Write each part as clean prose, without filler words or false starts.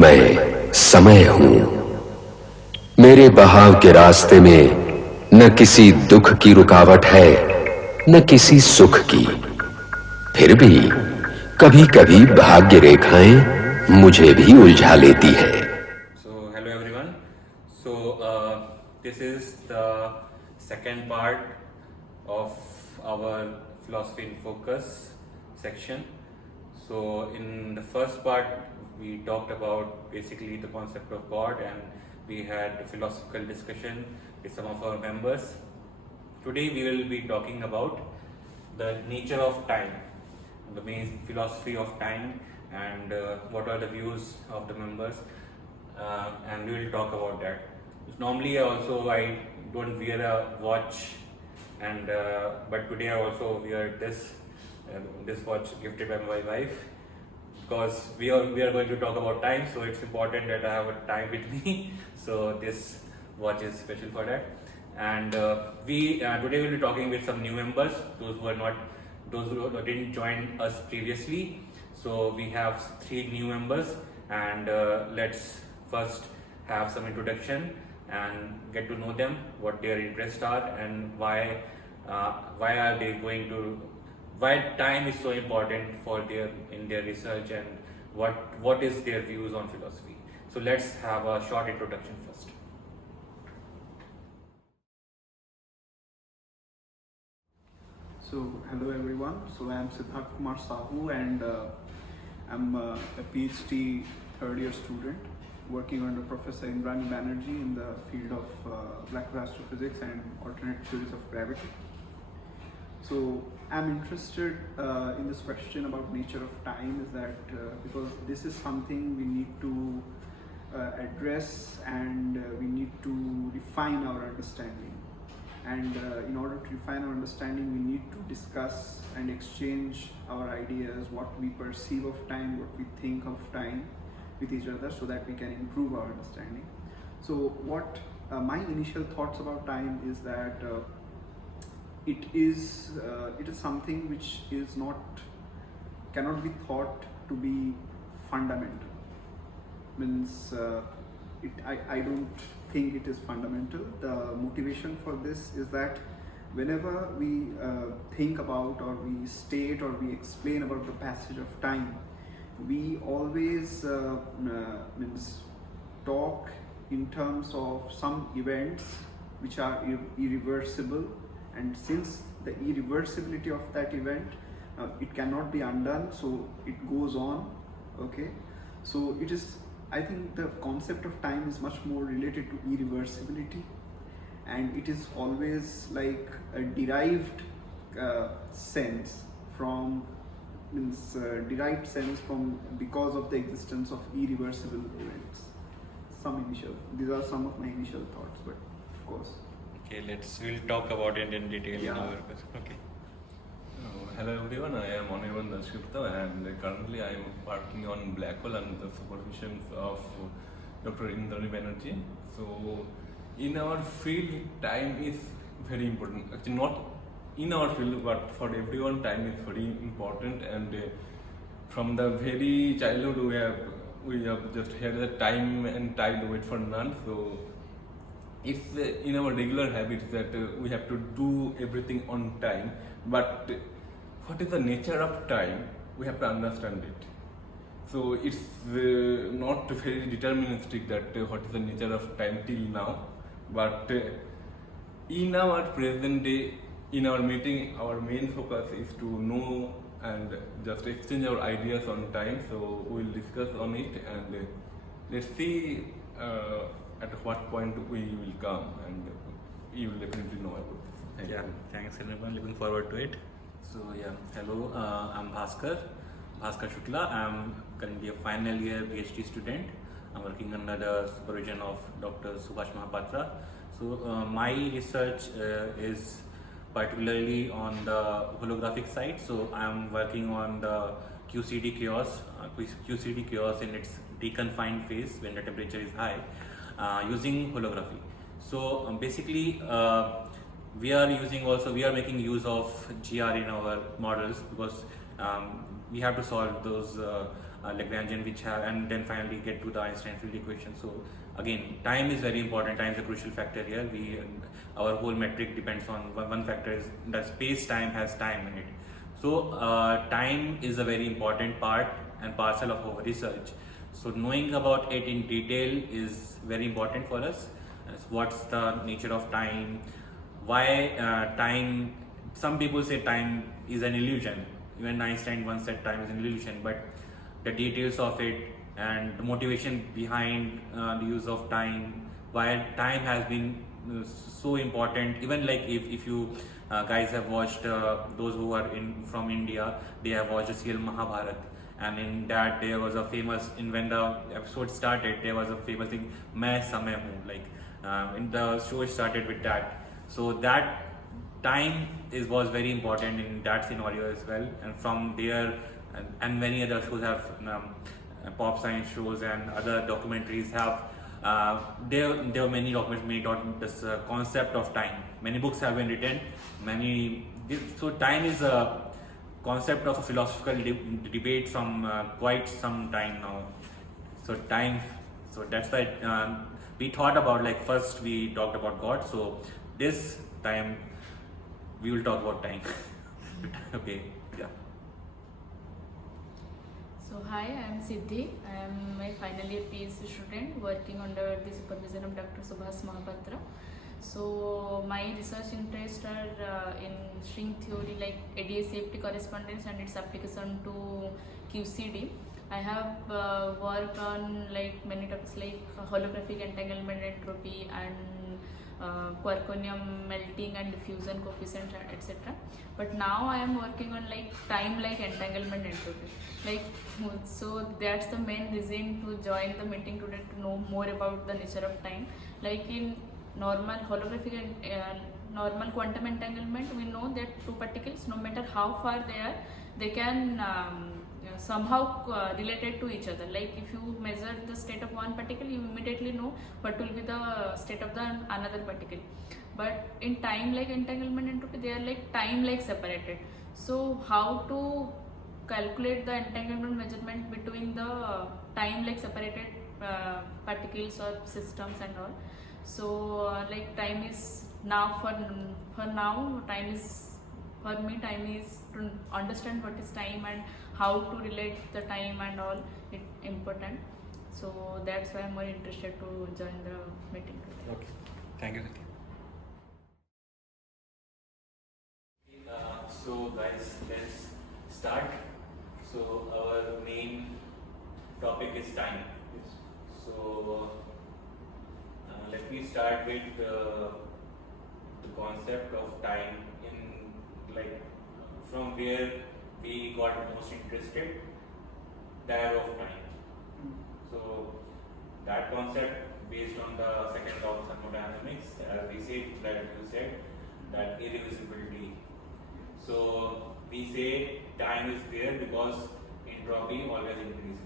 मैं समय हूं। मेरे बहाव के रास्ते में न किसी दुख की रुकावट है, न किसी सुख की। फिर भी कभी कभी भाग्य रेखाएं मुझे भी उलझा लेती है। So hello everyone. So this is the second part of our philosophy in focus section. So in the first part we talked about basically the concept of God, and we had a philosophical discussion with some of our members. Today we will be talking about the nature of time, the main philosophy of time, and what are the views of the members, and we will talk about that. Normally I don't wear a watch, and but today I also wear this watch gifted by my wife, because we are going to talk about time, so it's important that I have a time with me. So this watch is special for that. And we today we'll be talking with some new members, those who didn't join us previously. So we have 3 new members, and let's first have some introduction and get to know them, what their interests are, and why are they going to, why time is so important for in their research, and what is their views on philosophy. So let's have a short introduction first. So hello everyone. So I am Siddharth Kumar Sahu, and I'm a PhD third year student working under Professor Indrani Banerjee in the field of black hole astrophysics and alternate theories of gravity. So I'm interested in this question about nature of time, is that because this is something we need to address, and we need to refine our understanding. And in order to refine our understanding, we need to discuss and exchange our ideas, what we perceive of time, what we think of time with each other, so that we can improve our understanding. So what my initial thoughts about time is that it is something which is cannot be thought to be fundamental. Means I don't think it is fundamental. The motivation for this is that whenever we think about, or we state, or we explain about the passage of time, we always talk in terms of some events which are irreversible, and since the irreversibility of that event, it cannot be undone, so it goes on. Okay, so it is, I think the concept of time is much more related to irreversibility, and it is always like a derived sense from because of the existence of irreversible events. These are some of my initial thoughts, but of course. Okay, we'll talk about it in detail. Yeah. In our okay. Hello everyone, I am Anirban Dasgupta, and currently I am working on black hole under the supervision of Dr. Indrani Banerjee. So in our field, time is very important. Actually, not in our field, but for everyone, time is very important. And from the very childhood, we have just heard that time and tide wait for none. So it's in our regular habits that we have to do everything on time, but what is the nature of time, we have to understand it. So it's not very deterministic that what is the nature of time till now, but in our present day, in our meeting, our main focus is to know and just exchange our ideas on time. So we'll discuss on it, and let's see at what point we will come, and you will definitely know about this. Thank you. Thanks everyone, looking forward to it. So hello, I'm Bhaskar Shukla. I'm currently a final year PhD student. I'm working under the supervision of Dr. Subhash Mahapatra. So my research is particularly on the holographic side. So I'm working on the QCD chaos in its deconfined phase when the temperature is high, using holography. So basically we are making use of GR in our models, because we have to solve those Lagrangian, which have, and then finally get to the Einstein field equation. So again, time is very important. Time is a crucial factor here. Our whole metric depends on one factor is that space time has time in it. So time is a very important part and parcel of our research. So knowing about it in detail is very important for us. What's the nature of time? Why time? Some people say time is an illusion. Even Einstein once said time is an illusion. But the details of it and the motivation behind the use of time, why time has been so important. Even like if you guys have watched, those who are from India, they have watched the serial Mahabharat, and in that there was a famous, when the episode started, there was a famous thing, "Main Samay Hoon," like in the show started with that. So that time was very important in that scenario as well, and from there and many other shows have pop science shows and other documentaries have there are many documents made on this concept of time. Many books have been written, so time is a concept of a philosophical debate from quite some time now. So time, so that's why we thought about, like, first we talked about God, so this time we will talk about time. Okay, yeah. So hi, I am Siddhi. I am a final year PhD student working under the supervision of Dr. Subhas Mahapatra. So my research interests are in string theory, like ADA safety correspondence and its application to QCD. I have worked on like many topics like holographic entanglement entropy and quarkonium melting and diffusion coefficient, etc. But now I am working on like time-like entanglement entropy. Like, so that's the main reason to join the meeting today, to know more about the nature of time. Like in normal holographic and normal quantum entanglement, we know that two particles, no matter how far they are, they can somehow related to each other. Like if you measure the state of one particle, you immediately know what will be the state of the another particle. But in time like entanglement entropy, they are like time like separated. So how to calculate the entanglement measurement between the time like separated particles or systems and all. So like time is now for now, time is, for me, time is to understand what is time and how to relate the time and all, it important. So that's why I'm more interested to join the meeting today. Okay, thank you. So guys, let's start. So our main topic is time. So let me start with the concept of time, in like from where we got most interested, the arrow of time. So that concept based on the second law of thermodynamics, as we said, that you said, that irreversibility. So we say time is there because entropy always increases.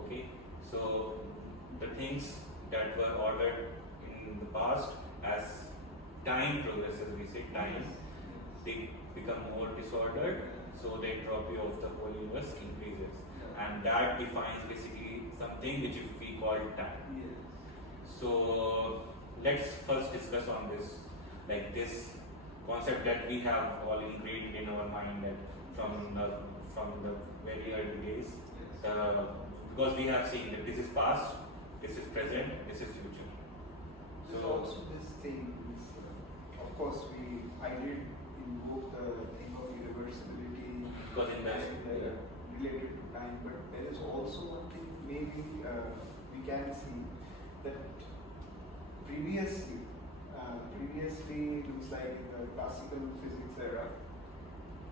Okay, so the things that were ordered in the past, as time progresses, we say time, they become more disordered, so the entropy of the whole universe increases, and that defines basically something which we call time. So let's first discuss on this, like this concept that we have all ingrained in our mind, that from the very early days, because we have seen that this is past, this is present, this is future. So also this thing is, of course, I did invoke the thing of irreversibility Because in that, related to time, but there is also one thing maybe we can see that previously it looks like in the classical physics era,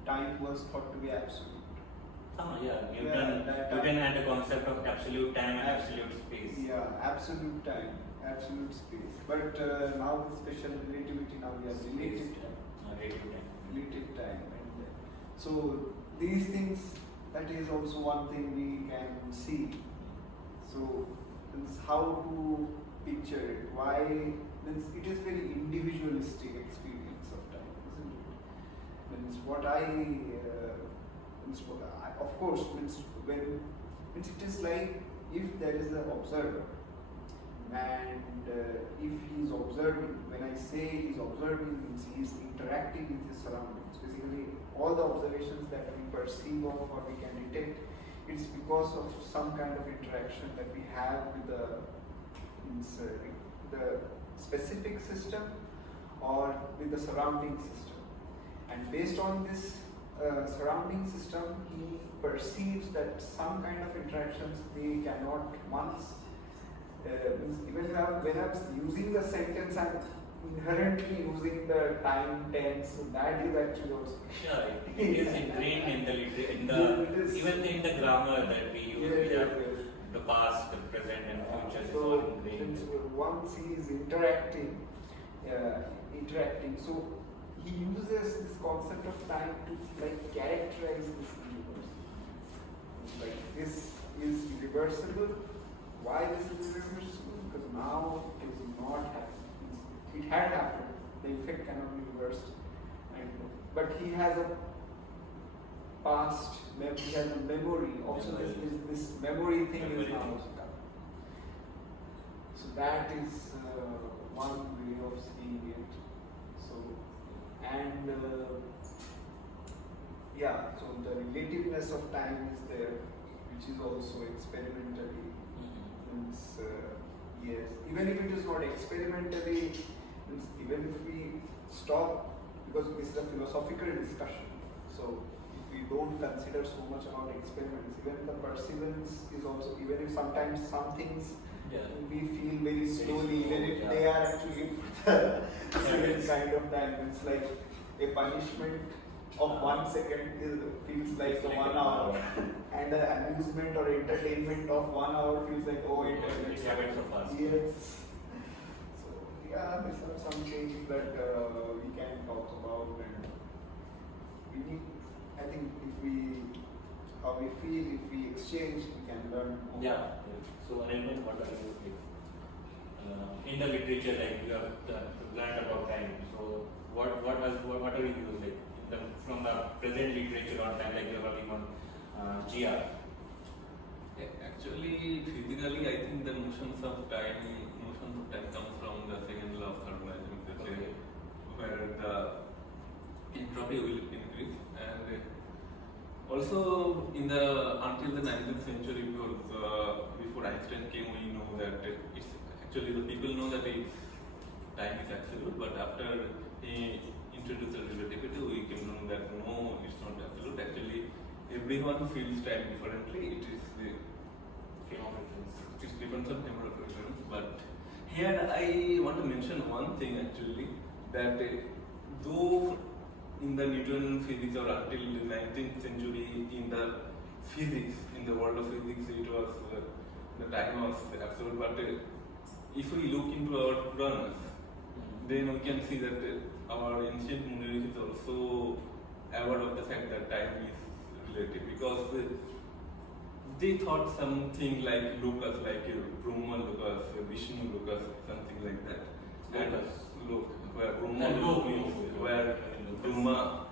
time was thought to be absolute. Newton had the concept of absolute time and absolute space. Yeah, absolute time, absolute space. But now with special relativity, now we have relative time. Relative time. And so these things, that is also one thing we can see. So it's how to picture it. Why? It is very individualistic experience of time, isn't it? Means what of course, means when Means it is like if there is an observer, and if he is observing, when I say he is observing, means he is interacting with his surroundings. Basically, all the observations that we perceive of or we can detect, it's because of some kind of interaction that we have with the specific system or with the surrounding system. And based on this surrounding system, he perceives that some kind of interactions they cannot once. Means even when I'm using the sentence, I'm inherently using the time tense. So that is actually also. Yeah, it is ingrained in the even in the grammar that we use. We have the past, the present, and future. Is all So ingrained. once he is interacting, so he uses this concept of time to like characterize this universe. Like this is irreversible. Why this is irreversible? Because now it is not happening. It had happened. The effect cannot be reversed. But he has a past, he has a memory. Also, this memory thing is now also coming. So that is one way of seeing it. So, and yeah, so the relativeness of time is there, which is also experimentally. Means, yes, even if it is not experimentally, means even if we stop, because this is a philosophical discussion, so if we don't consider so much about experiments, even the perseverance is also, even if sometimes some things we feel very slowly, even if they are actually same kind of time, it's like a punishment of 1 second feels like the 1 hour, and the amusement or entertainment of 1 hour feels like It's happened so fast. Yes. So yeah, these are some things that we can talk about, and we need. I think how we feel, if we exchange, we can learn more. Yeah. So, Anirban, what are you in the literature, like you have learned about time? So, what are you using like from the present literature on time, like you are working on GR? Actually, physically, I think the notions of time come from the second law of thermodynamics, where the entropy will increase, and also in the until the 19th century, before Einstein came, we know that it's actually the people know that time is absolute, but after he introduced the relativity, we came to know that no, it's not absolute. Actually, everyone feels time differently. It is the frame of reference. It depends on frame of reference. But here I want to mention one thing actually, that though in the Newtonian physics or until the 19th century in the physics, in the world of physics, it was the time was absolute. But if we look into our Puranas, then we can see that our ancient Munis is also aware of the fact that time is relative, because they thought something like Lucas, like Brahma Lucas, Vishnu Lucas, something like that. Where Brahma means where Brahma,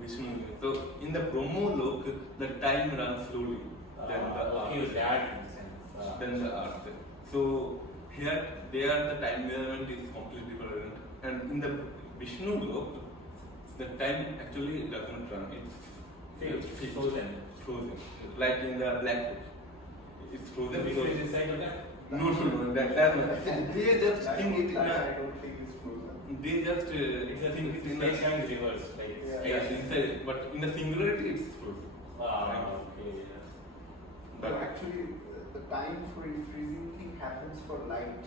Vishnu. So in the Brahmo lok, the time runs slowly than the earth. So here, there the time measurement is completely different, and in the Vishnu lok, the time actually doesn't run. It's frozen. Like in the black hole, it's frozen. No. That's not. They just think it. I don't think it's frozen. They just think it's in the space-time is reversed. inside, but in the singularity, it's frozen. But actually, the time freezing thing happens for light.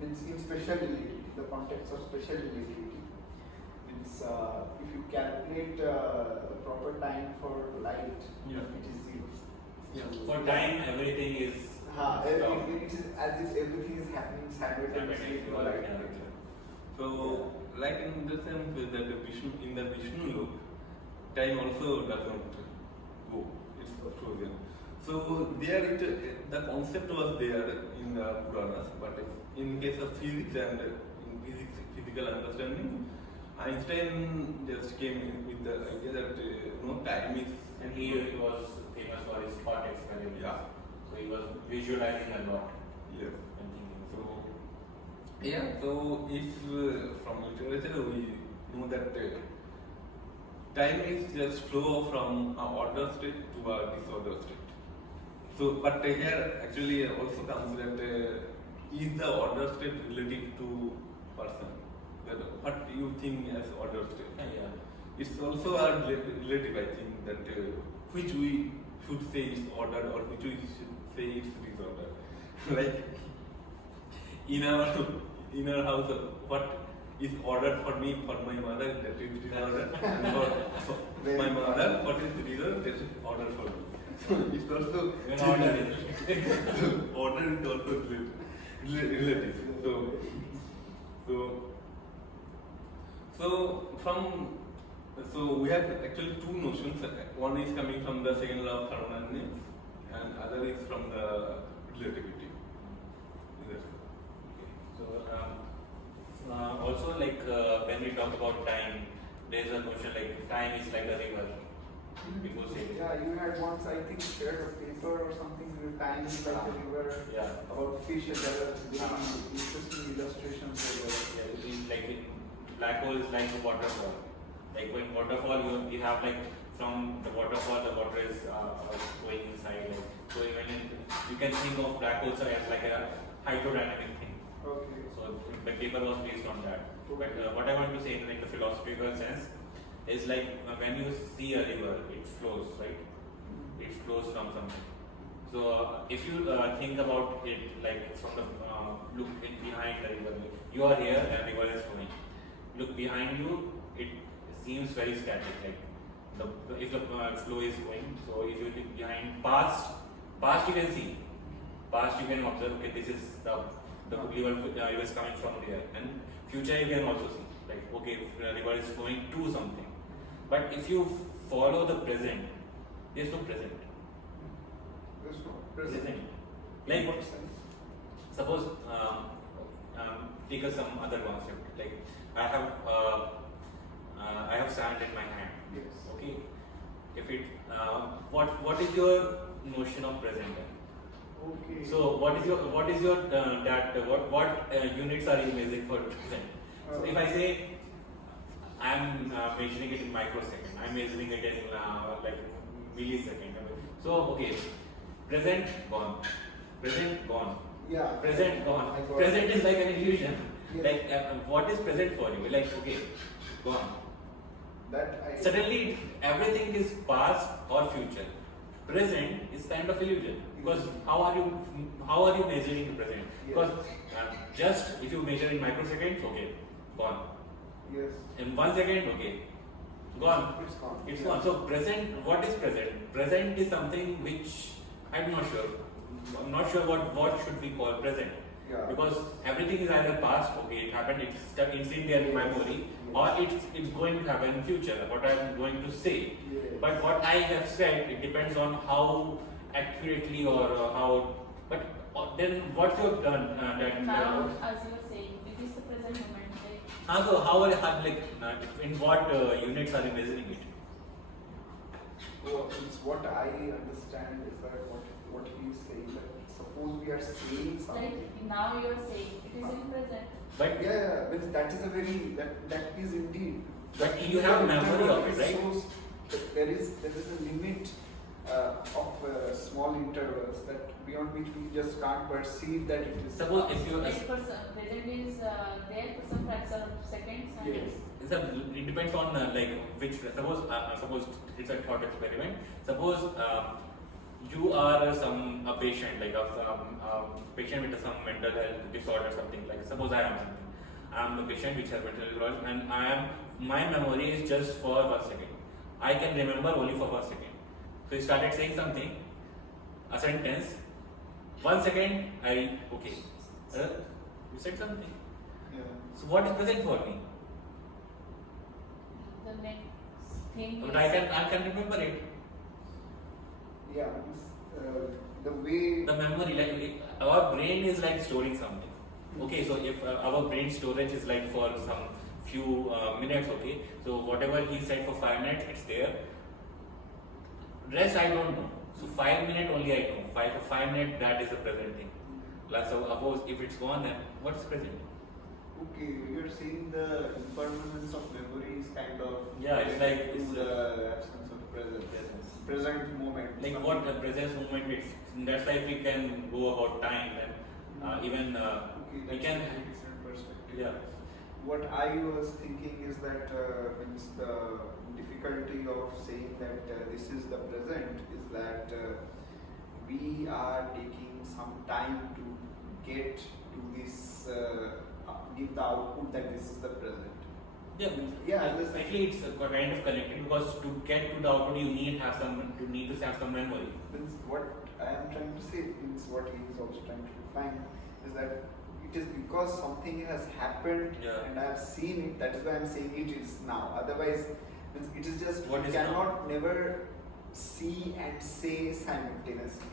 Means in special relativity, the context of special relativity. Means if you calculate the proper time for light, it is 0. Yeah. For time, everything is. It is as if everything is happening simultaneously for light. So, like in the sense that in the Vishnu lok, time also doesn't go; it's frozen. So there, the concept was there in the Puranas, but in case of physics and in physical understanding, Einstein just came in with the idea that time is. And he was famous for his thought experiments. Yeah. So he was visualizing a lot Yes. and thinking. So yeah. So if from literature we know that time is just flow from a order state to a disorder state. So, but here actually also comes that is the order state relative to person? That what you think as order state? Yeah. It's also a relative, I think, that which we should say is ordered or which we should say is disorder. Like in our house, what is ordered for me, for my mother, that is disorder, and for my mother, what is disorder, that is order for me. So it's also When order is order is also relative. So we have actually two notions. One is coming from the second law of thermodynamics, and other is from the relativity. Yes. So also like when we talk about time, there is a notion like time is like a river. People say Yeah, you had once, I think, shared a paper or something with time is like a river yeah. about fish and there are very interesting illustrations over Yeah, it is like black hole is like a waterfall. Like when waterfall, you have like from the waterfall, the water is going inside. Like, so you can think of black holes as like a hydrodynamic thing. Okay. So the paper was based on that. But what I want to say in like the philosophical sense is like when you see a river, it flows, right? It flows from something. So if you think about it like from the look behind the river, you are here and the river is flowing. Look behind you, it seems very static. Like if the flow is going, so if you look behind past you can see, past you can observe. Okay, this is the river is coming from there, and future you can also see. Like okay, the river is flowing to something. But if you follow the present, there's no present. There's no present. Like What sense? suppose take some other concept. Like I have sand in my hand. Yes. Okay. If it what is your notion of present? Okay. So what is your what units are you measuring for present? So if I say I'm measuring it in microsecond, I'm measuring it in like millisecond. So okay, present gone, present gone, Yeah. present gone. I got Present it. is like an illusion. Yes. Like what is present for you? Like okay, gone. That I Suddenly everything is past or future. Present is kind of illusion because how are you measuring the present? Because just if you measure in microseconds, okay, gone. Yes. In 1 second, okay, gone. It's gone. It's Yeah. gone. So present, what is present? Present is something which I'm not sure. I'm not sure what should we call present. Yeah. Because everything is either past, okay, it happened, it's stuck, it's in there in memory, or it's going to happen in future. What I'm going to say. Yes. But what I have said, it depends on how accurately or how. But then what you have done that. Now, as you were saying, it is the present moment. Like, So how in what units are you measuring it? So it's what I understand is that what he is saying, that suppose we are saying something. like now you are saying it is in present. But Yeah, but that is a very that is indeed. But you have memory of it, right? So there is a limit of small intervals that beyond which we just can't perceive that it is. suppose if you Like for some, present is there for some fraction of seconds. And Yes. it depends on like which suppose it's a thought experiment. Suppose you are a patient like a patient with some mental health disorder, something like suppose I am something. I am the patient which has mental disorder and my memory is just for 1 second. I can remember only for 1 second. So he started saying something, a sentence. 1 second, okay. You said something. Yeah. So what is present for me? the next thing But is I can remember it. Yeah. The way. The memory, like our brain is like storing something. Okay, so if our brain storage is like for some few minutes, okay? So whatever he said for 5 minutes, it's there. Rest I don't know. So 5 minutes only I know. 5 minutes, that is the present thing. Like, so suppose if it's gone, then what's present? Okay, you're saying the impermanence of memory is kind of Yeah, it's like to it's the absence of presence. Present moment. Like what the present moment is. That's why if we can go about time, then even Okay, we that's can. a very different perspective. Yeah. What I was thinking is that means the difficulty of saying that this is the present is that we are taking some time to get to this, give the output that this is the present. Yeah, Yeah, this- actually it's kind of connected because to get to the output you need to have some memory. Means what I am trying to say means what he is also trying to define is that it is because something has happened Yeah. and I have seen it, that is why I am saying it is now. Otherwise, means it is just What you is cannot never see and say simultaneously.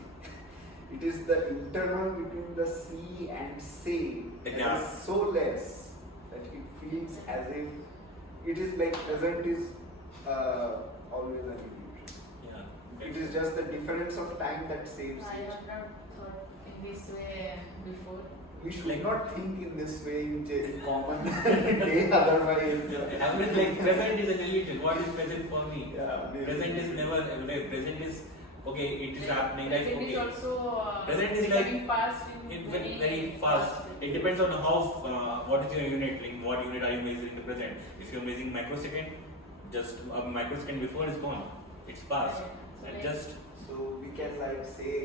It is the interval between the see and say The that gap. is so less that it feels as if it is like present is always an illusion. Yeah. It is just the difference of time that saves I it. have not thought in this way before. We should Like- not think in this way in common day, otherwise. I mean, like present is an illusion. What is present for me? Yeah, maybe. Present is never like present is okay. It is happening. Like Present is okay. also Present is like- becoming past in It very fast. It depends on how what is your unit. Like what unit are you measuring the present? If you're measuring microsecond, just a microsecond before is gone. It's past. Yeah. And just So we can like say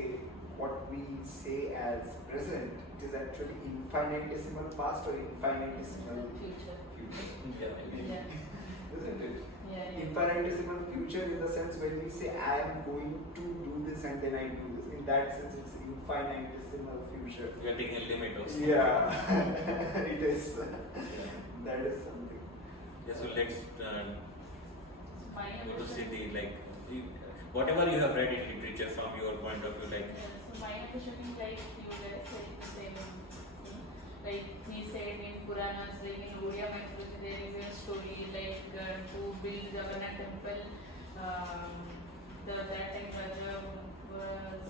what we say as present, it is actually infinitesimal past or infinitesimal future. future. yeah. Yeah. Isn't it? Yeah. Infinitesimal future in the sense when we say I am going to do this and then I do this. In that sense, it's infinitesimal future. We are taking a limit of. Yeah, it is. That is something. Yeah, so let's My go to see understanding- the whatever you have read in literature from your point of view, like So my understanding like you guys said the same thing. Like he said in Puranas, like in Odia mythology there is a story like to build Jagannath temple. That time Raja was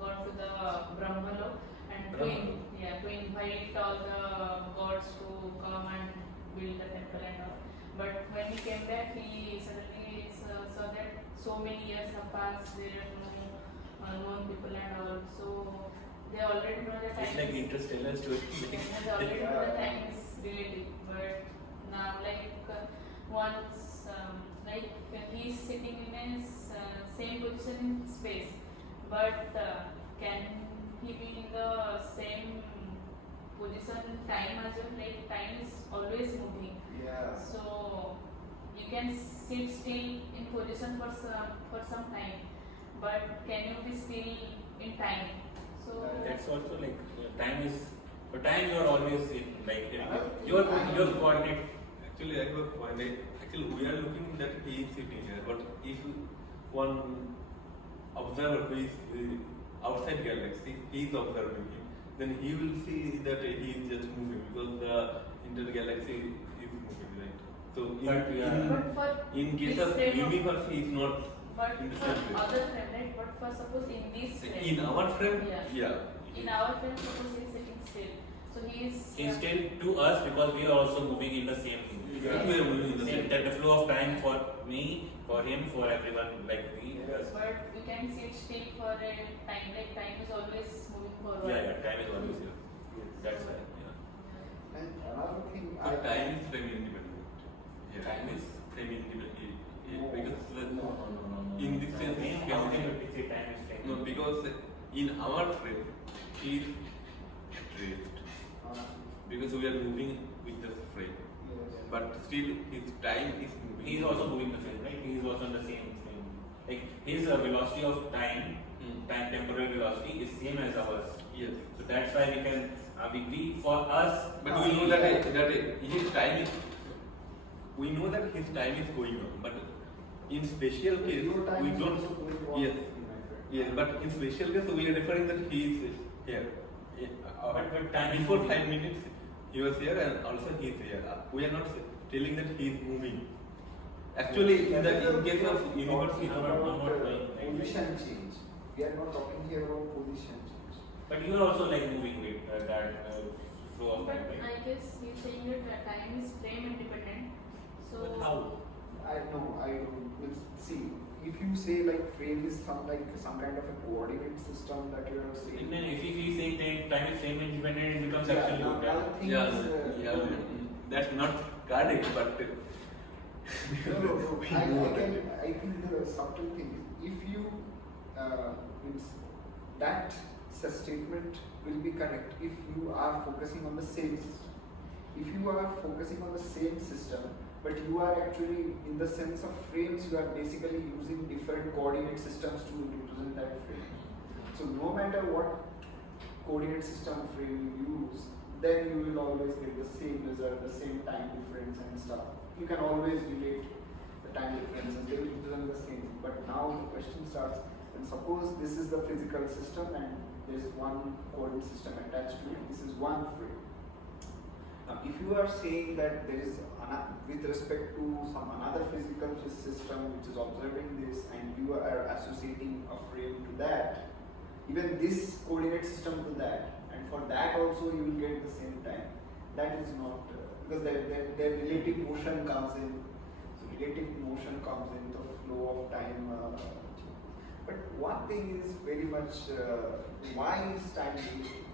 gone to the Brahmalok and to invite all the gods to come and build the temple and all. But when he came back, he suddenly saw that so many years have passed, there are no known people and all. So they already know the time. it's like interstellar story. They already know the time is relative. But now, like once, like he's sitting in his same position in space, but can he be in the same position time as well? Like time is always moving. Yeah. So you can sit still in position for some time, but can you be still in time? So That's also like time is. But time you are always in like your coordinate. Actually, I have a point. Actually, we are looking that he is sitting here, but if one observer who is outside galaxy, he is observing him, then he will see that he is just moving because the intergalaxy is moving, right? So But for in case this of frame of- universe, he is not but in the for same way. other frame, right? But for suppose in this frame, In our frame, Yeah. in our frame, suppose he is sitting still, so he is Instead to us because we are also moving in the same thing. Because we are moving in the same. That the flow of time for me, for him, for everyone, like we. Yes. But you can sit still for a time. Like time is always moving forward. Yeah, time is always here. That's why. Yeah. And another thing But time is frame independent. Yeah. Time is frame independent. No. Because No. in this sense, Main we how can can say- you say time is time? no, because in our frame, he is at rest. Because we are moving with the frame. But still, his time is moving. He is also moving the same, right? He is also on the same. Like his velocity of time, temporal velocity is same as ours. Yes. So that's why we can, we for us. But we know that his time is. We know that his time is going on, but in special case Your time we is don't. also going on, Yes. my friend. Yes, but in special case we are referring that he is here. But time before is 5 minutes, he was here and also he is here. We are not telling that he is moving. Actually, in case of universe, we are not going. Position change. We are not talking here about position change. But you are also like moving with that flow of But time, right? I guess you're saying that time is frame independent. So But how? I know. I will see. If you say like frame is some kind of a coordinate system that you are saying. And then if he is saying time is frame independent, it becomes Yeah, absolute. now right? things, Yeah, that's not correct, but No, I think the subtle thing is if you means that statement will be correct if you are focusing on the same system. If you are focusing on the same system, but you are actually in the sense of frames, you are basically using different coordinate systems to represent that frame. So no matter what coordinate system frame you use, then you will always get the same result, the same time difference and stuff. You can always relate the time differences, they will represent the same. But now the question starts, and suppose this is the physical system and there is one coordinate system attached to it, this is one frame. Now if you are saying that there is, with respect to some another physical system which is observing this and you are associating a frame to that, even this coordinate system to that, and for that also you will get the same time. That is not, because their relative motion comes in, so relative motion comes in the flow of time. But one thing is very much, why is time relative?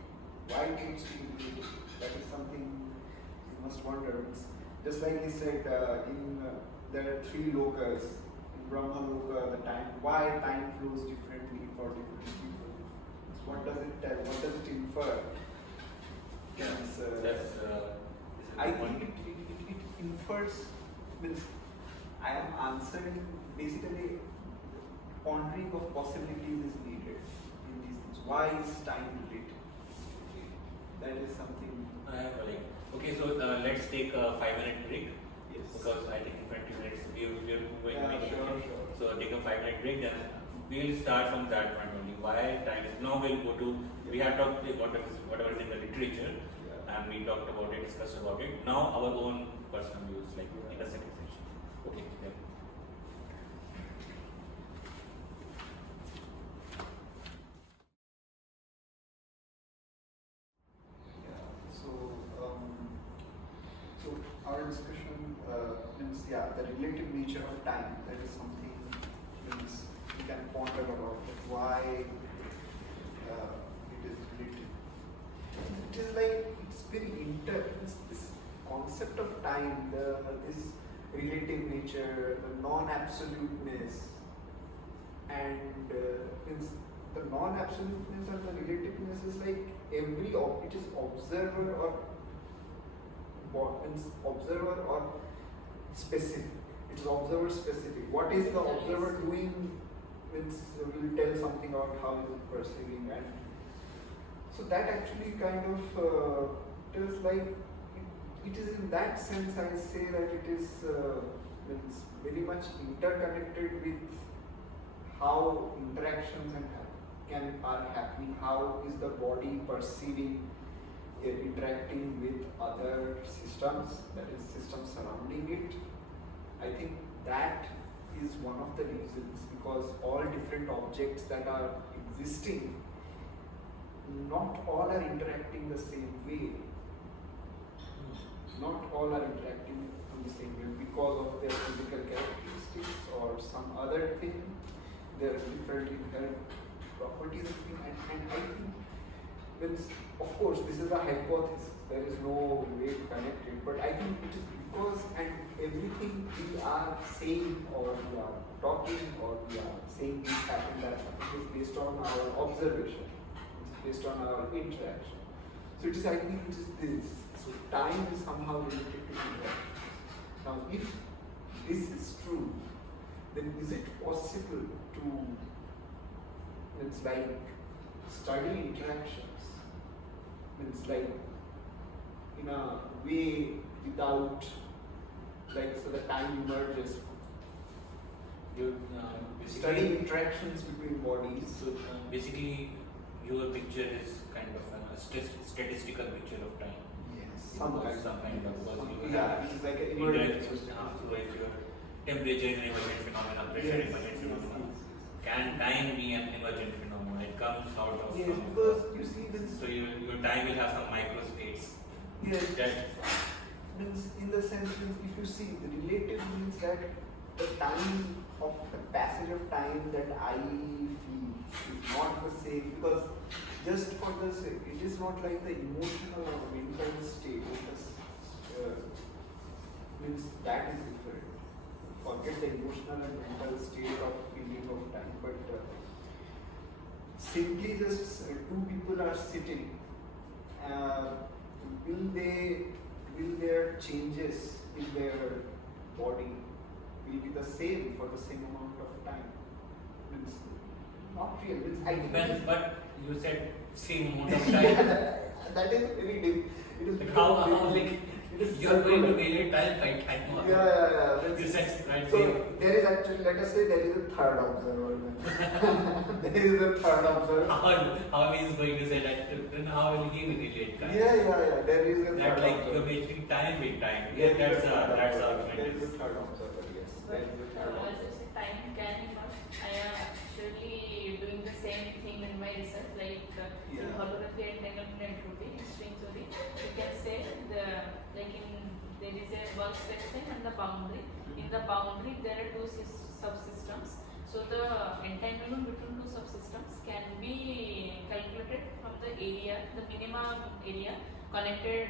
Why it needs to be relative? That is something you must wonder. It's just like he said, there are three lokas. In Brahma Loka, the time, why time flows differently for different people. So what does it tell? What does it infer? I think it infers, means I am answering basically pondering of possibilities is needed in these things. Why is time related? That is something. I have a like. Okay, so let's take a 5-minute break. Yes. Because I think in 20 minutes we're going Yeah, to make sure. So take a 5-minute break, then we'll start from that point only. Why time is now we'll go to we have talked about whatever is in the literature and we talked about it, discussed about it. Now our own personal views, like in the second section. Okay, yeah. So our discussion means the relative nature of time. That is something means we can ponder about why it is relative. It is like it's very this concept of time, this relative nature, the non-absoluteness, and means the non-absoluteness and the relativeness is like it is observer or specific. It is observer specific. What is the observer doing? Will tell something about how is it perceiving, and so that actually kind of tells like it is in that sense I say that it is very much interconnected with how interactions are happening. How is the body perceiving? Interacting with other systems, that is systems surrounding it. I think that is one of the reasons, because all different objects that are existing, not all are interacting the same way. Not all are interacting in the same way because of their physical characteristics or some other thing. There are different inherent properties of things, and I think of course, this is a hypothesis. There is no way to connect it, but I think it is because and everything we are saying or we are talking or we are saying this happened, that happened is based on our observation. It's based on our interaction. So it is, I think, it is this. So time is somehow related to interaction. Now, if this is true, then is it possible to, it's like study interactions? It's like in a way without, like, so the time emerges. You Studying interactions between bodies. So basically, your picture is kind of a statistical picture of time. Yes. Some kind. Some kind of, because you Yeah, have it is like an indirect, emergent system. so if your temperature is an emergent phenomenon, pressure Yes, emergent yes, phenomenon, yes. can time be an emergent phenomenon? It comes out of Yes, from- because you see this. so your time will have some micro states Yes. that Means in the sense, means if you see the relative means that the time of the passage of time that I feel is not the same, because just for the sake, it is not like the emotional or mental state. It is, means that is different. Forget the emotional and mental state of feeling of time, but simply just two people are sitting. Will their changes in their body will be the same for the same amount of time? Means not real. Means I think depends, it but you said same amount of is- time. that is very deep. It is Like how like it is you're going to circular. relate time by time or Yeah. you said right So same. there is actually, let us say there is a third observer. There is a third observer. How he is going to say that, then how will he relate time? Yeah. There is a That third like you're observer. measuring time with time. There Yeah, is a third that's observer. There is a argument. third observer. Yes. There is a third As observer. you said, time can be not. I am actually doing the same thing in my research, like in Yeah. holography and entanglement entropy in string theory. You can say there is a bulk space-time and the boundary. In the boundary, there are two subsystems. So the entanglement between two subsystems can be calculated from the area, the minimum area connected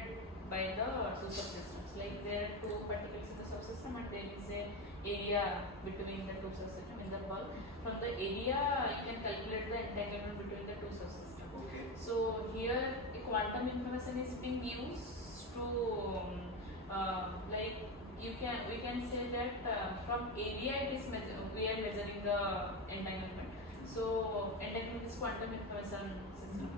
by the two subsystems. Like there are two particles in the subsystem and there is a area between the two subsystems in the bulk. From the area, you can calculate the entanglement between the two subsystems. Okay. So here, a quantum information is being used to we can say that from area it is we are measuring the entanglement. So entanglement is quantum information system.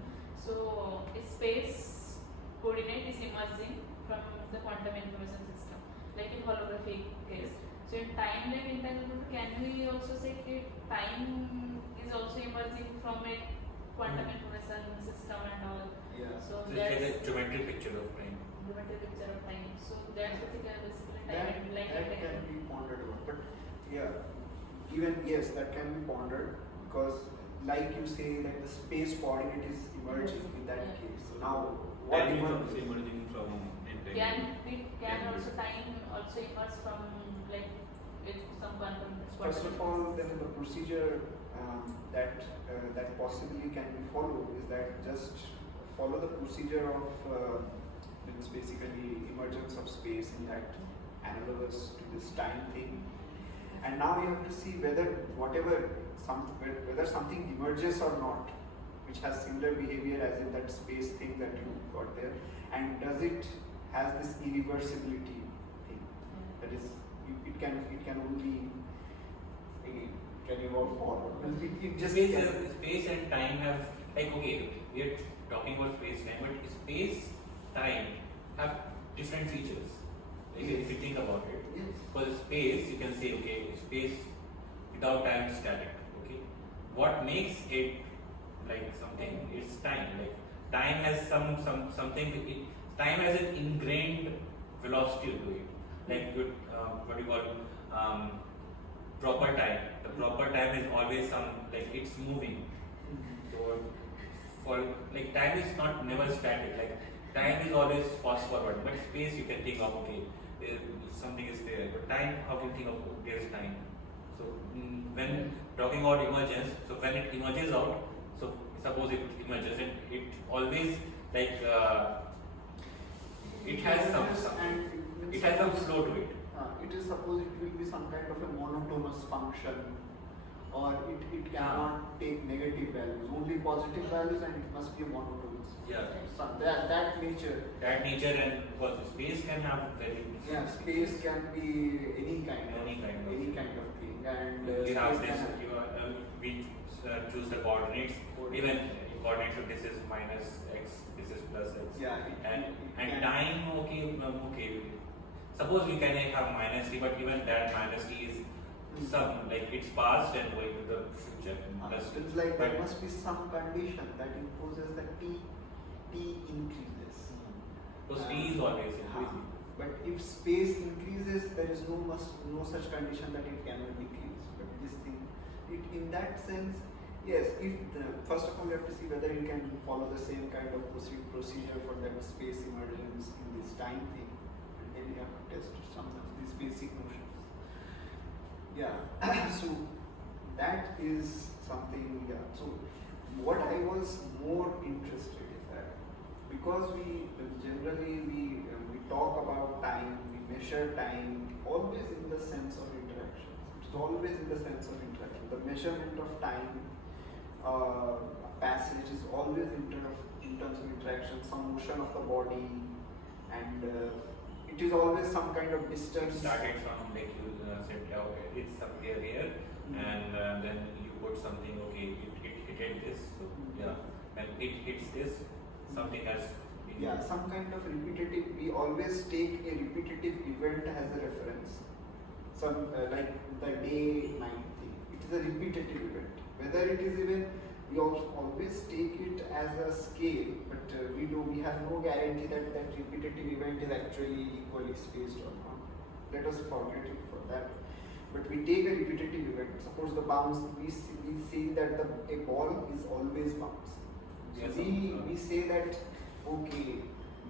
So a space coordinate is emerging from the quantum information system, like in holographic case. So in time-like entanglement, can we also say that time is also emerging from a quantum information system and all? Yeah. So So it's like that's a geometric picture of time. geometric picture of time. So that's basically time That, and like that can be pondered about. But yeah, even yes, that can be pondered because, like you say, that the space coordinate is emerging in that Yeah. case. So now, what Time is emerges? also emerging from entanglement. can also time also emerge from like with some quantum. First of all, then the procedure that possibly can be followed is that just follow the procedure of it's basically emergence of space in that analogous to this time thing. And now you have to see whether whether something emerges or not, which has similar behavior as in that space thing that you got there, and does it has this irreversibility thing. That is, it can only again can evolve forward. It just Space and time have like okay, we are talking about space time, but space time have different features. Like if you think about it, Yes. for space you can say okay, space without time is static. Okay, what makes it like something is time. Like time has something. Time has an ingrained velocity to it. Like what do you call proper time. The proper time is always like it's moving. So for like time is not never static. Like time is always fast forward. But space you can think of okay, something is there. But time, how can you think of there is time? So when talking about emergence, so when it emerges out, so suppose it emerges and it always like it has some it has some flow to it. It is suppose it will be some kind of a monotonous function, or it cannot take negative values, only positive values, and it must be monotonous. Yeah. So that nature. That nature and because space can have very Yeah, space can be any kind of thing, and you have space this. can have- We choose the coordinates. Even coordinates of this is minus x, this is plus x. Yeah, and it and can- time okay. Suppose we can have minus t, but even that minus t is some like it's past and going to the future. Plus So it's like there but- must be some condition that imposes that t increases. So speed is always increasing. But if space increases, there is no such condition that it cannot decrease. But this thing, in that sense, yes. First of all, you have to see whether you can follow the same kind of procedure for that space emergence in this time thing, and then you have to test some of these basic notions. Yeah. So that is something. Yeah. So what I was more interested is that because we talk about time, we measure time always in the sense of interaction. It's always in the sense of interaction. The measurement of time passage is always in terms of interaction, some motion of the body, and it is always some kind of distance. Started from like you said, it's up here, and then you put something. Okay, it hit this. So yeah, and it hits this. Something has. Yeah, some kind of repetitive. We always take a repetitive event as a reference. Some like the day-night thing. It is a repetitive event. Whether it is even, we always take it as a scale, but we have no guarantee that that repetitive event is actually equally spaced or not. Let us forget it for that. But we take a repetitive event. Suppose the bounce, we see that a ball is always bouncing. So Yes, we say that, okay,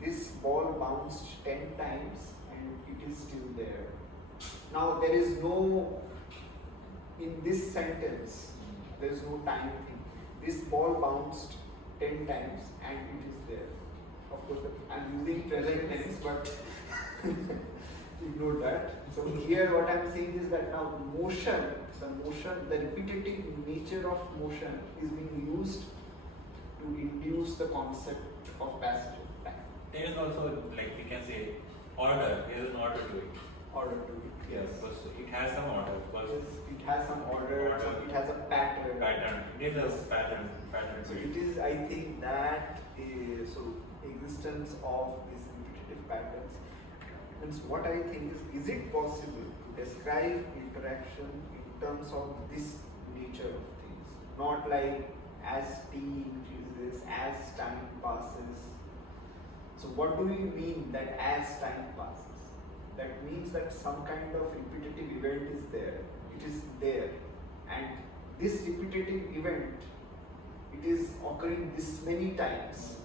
this ball bounced 10 times and it is still there. Now there is no, in this sentence, there is no time thing. This ball bounced 10 times and it is there. Of course, I'm using present tense, but ignore that. So here what I'm saying is that now the repetitive nature of motion is being used to induce the concept of passage of time. There is also, like we can say, order. There is an order to it. Order to it. Yes. Because it has some order. Because It has some order. It has a pattern. It is a pattern. So it is, I think that is, so existence of these repetitive patterns. And what I think is it possible to describe interaction in terms of this nature of things? Not like as t increases, as time passes. So what do we mean that as time passes? That means that some kind of repetitive event is there. It is there. And this repetitive event, it is occurring this many times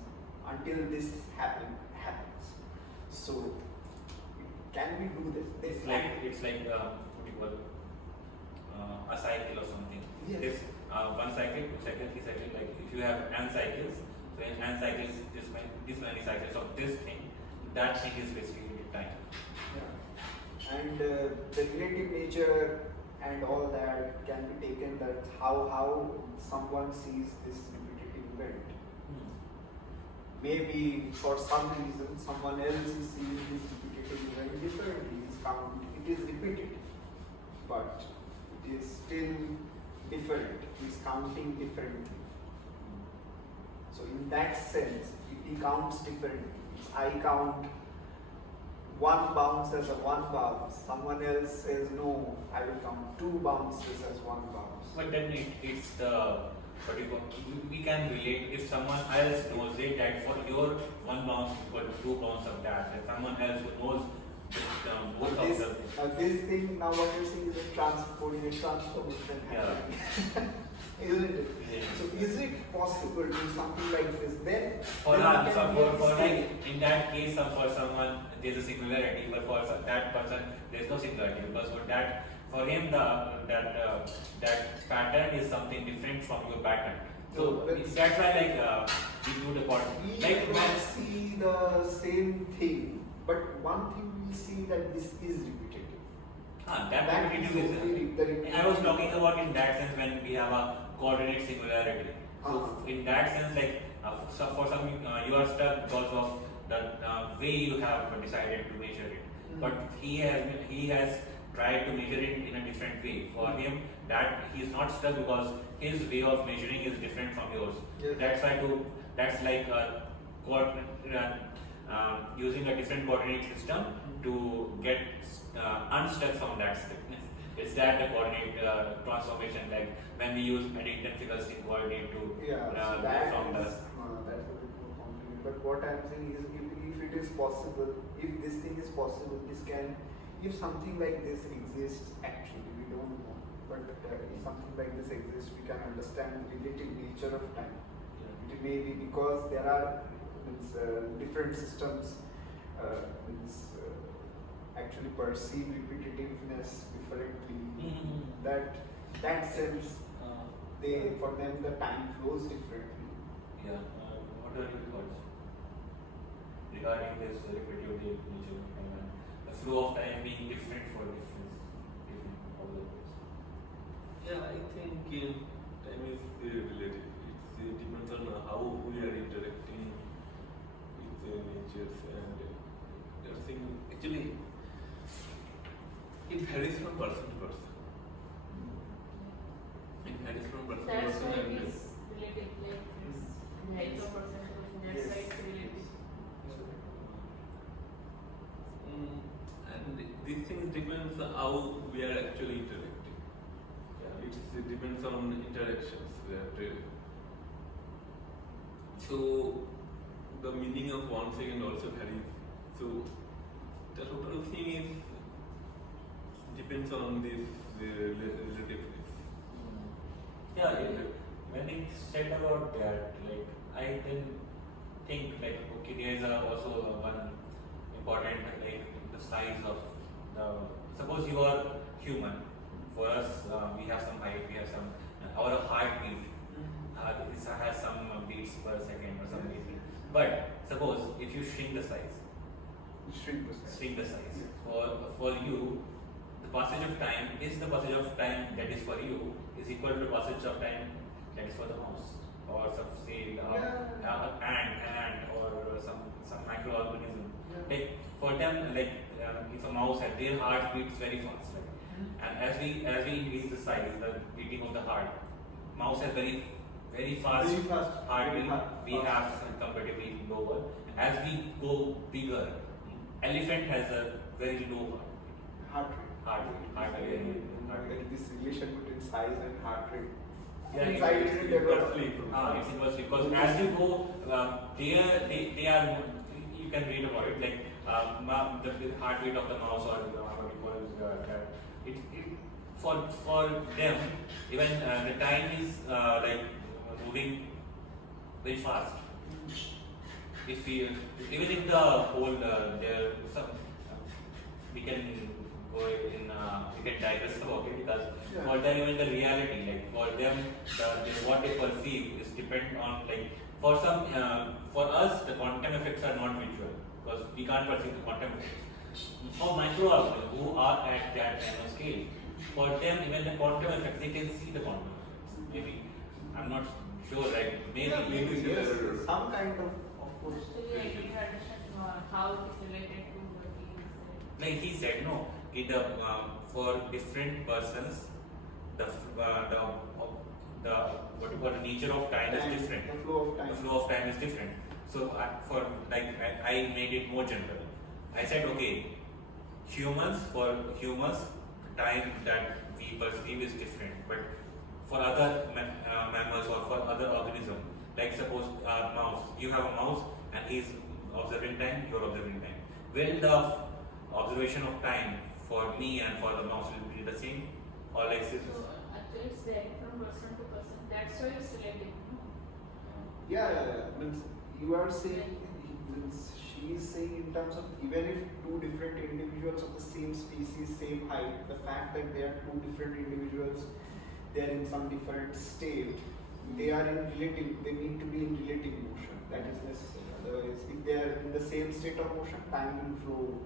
until this happens. So can we do this? it's like what do you call a cycle or something. Yes. This one cycle, 2 cycle, 3 cycle. Like if you have n cycles, so in n cycles, this many cycles of this thing, that thing is basically time. Yeah. And the relative nature and all that can be taken, that how someone sees this repetitive event. Maybe for some reason someone else is seeing this repetitive event differently. It is repeated, but it is still different. He is counting differently. So in that sense, if he counts differently, I count one bounce as a one bounce, someone else says no, I will count 2 bounces as 1 bounce. But then it's the what do you call, we can relate if someone else knows it that for your 1 bounce equal to 2 bounce of that, and someone else who knows both of them. This thing, now what you're saying is a coordinate transformation happening. Isn't it? Yeah. So is it possible to do something like this? Then For then us, we can for really like in that case, for someone there's a singularity, but for that person there's no singularity because for him that pattern is something different from your pattern. So that's why we do the we like don't see the same thing, but one thing we see that this is repetitive. that repetitive is. I was talking about in that sense when we have a coordinate singularity. So in that sense, like so for some you are stuck because of the way you have decided to measure it. But he has tried to measure it in a different way. For him, that he is not stuck because his way of measuring is different from yours. Yes. That's like using a different coordinate system to get unstuck from that stickness. It's that the coordinate transformation, like when we use Eddington figure string coordinate to Yeah, so from that's a the. bit more complicated. But what I'm saying is, if it is possible, if this thing is possible, if something like this exists, actually, we don't know, but if something like this exists, we can understand the relative nature of time. It may be because there are different systems actually perceive repetitiveness differently. That sense, for them the time flows differently. Yeah. What are your thoughts regarding this repetitive nature of time and the flow of time being different for different observers? Yeah, I think time is relative. It depends on how we are interacting with natures and everything. Actually, it varies from person to person. It varies from person to That's person why and it is relative, like it's like a person to person, that's why it's relative. And these things depends how we are actually interacting. It depends on interactions. So the meaning of 1 second also varies. So the total thing is depends on this relativeness. Yeah, when it's said about that, like I then think like okay, there is also one important like the size of the. Suppose you are human. For us, we have some height, we have some our heartbeat. This has some beats per second or some beats. But suppose if you shrink the size, Shrink the size. shrink the size. For you, the passage of time is the passage of time that is for you is equal to the passage of time that is for the mouse or some say ant or some microorganism. Yeah. Like for them, like if a mouse had their heart beats very fast, like, and as we increase the size, the beating of the heart, mouse has very fast Very fast, heartbeat. very We fast. have some comparatively lower. As we go bigger, elephant has a very low Heart rate. Like this relation between size and heart rate. Yeah, Inside it's it will develop. it's inversely because as you go, they are. You can read about it like the heartbeat of the mouse or what you call it. For them, even the time is like moving very fast. If we even if the whole there some we can go in we can digress about it because for them even the reality like for them what they perceive is depend on like for some for us the quantum effects are not visual because we can't perceive the quantum effects. For microorganisms who are at that nano scale, for them even the quantum effects they can see the quantum effects. Maybe I'm not sure like maybe Yes, some kind of course. Actually, I didn't understand how it is related to what he said. Like he said, no. For different persons, the what you call the nature of time is different. The flow of time. The flow of time is different. So I made it more general. I said okay, for humans, time that we perceive is different, but for other mammals or for other organisms, like suppose mouse, you have a mouse and he's observing time, you're observing time. Will the observation of time for me and for the mouse will be the same, or like this? So actually, it's varying from person to person. That's why it's relative. No? Yeah. Means you are saying, means she is saying in terms of even if two different individuals of the same species, same height, the fact that they are two different individuals, they are in some different state, they are in relative, they need to be in relative motion. That is necessary. Otherwise, if they are in the same state of motion, time will flow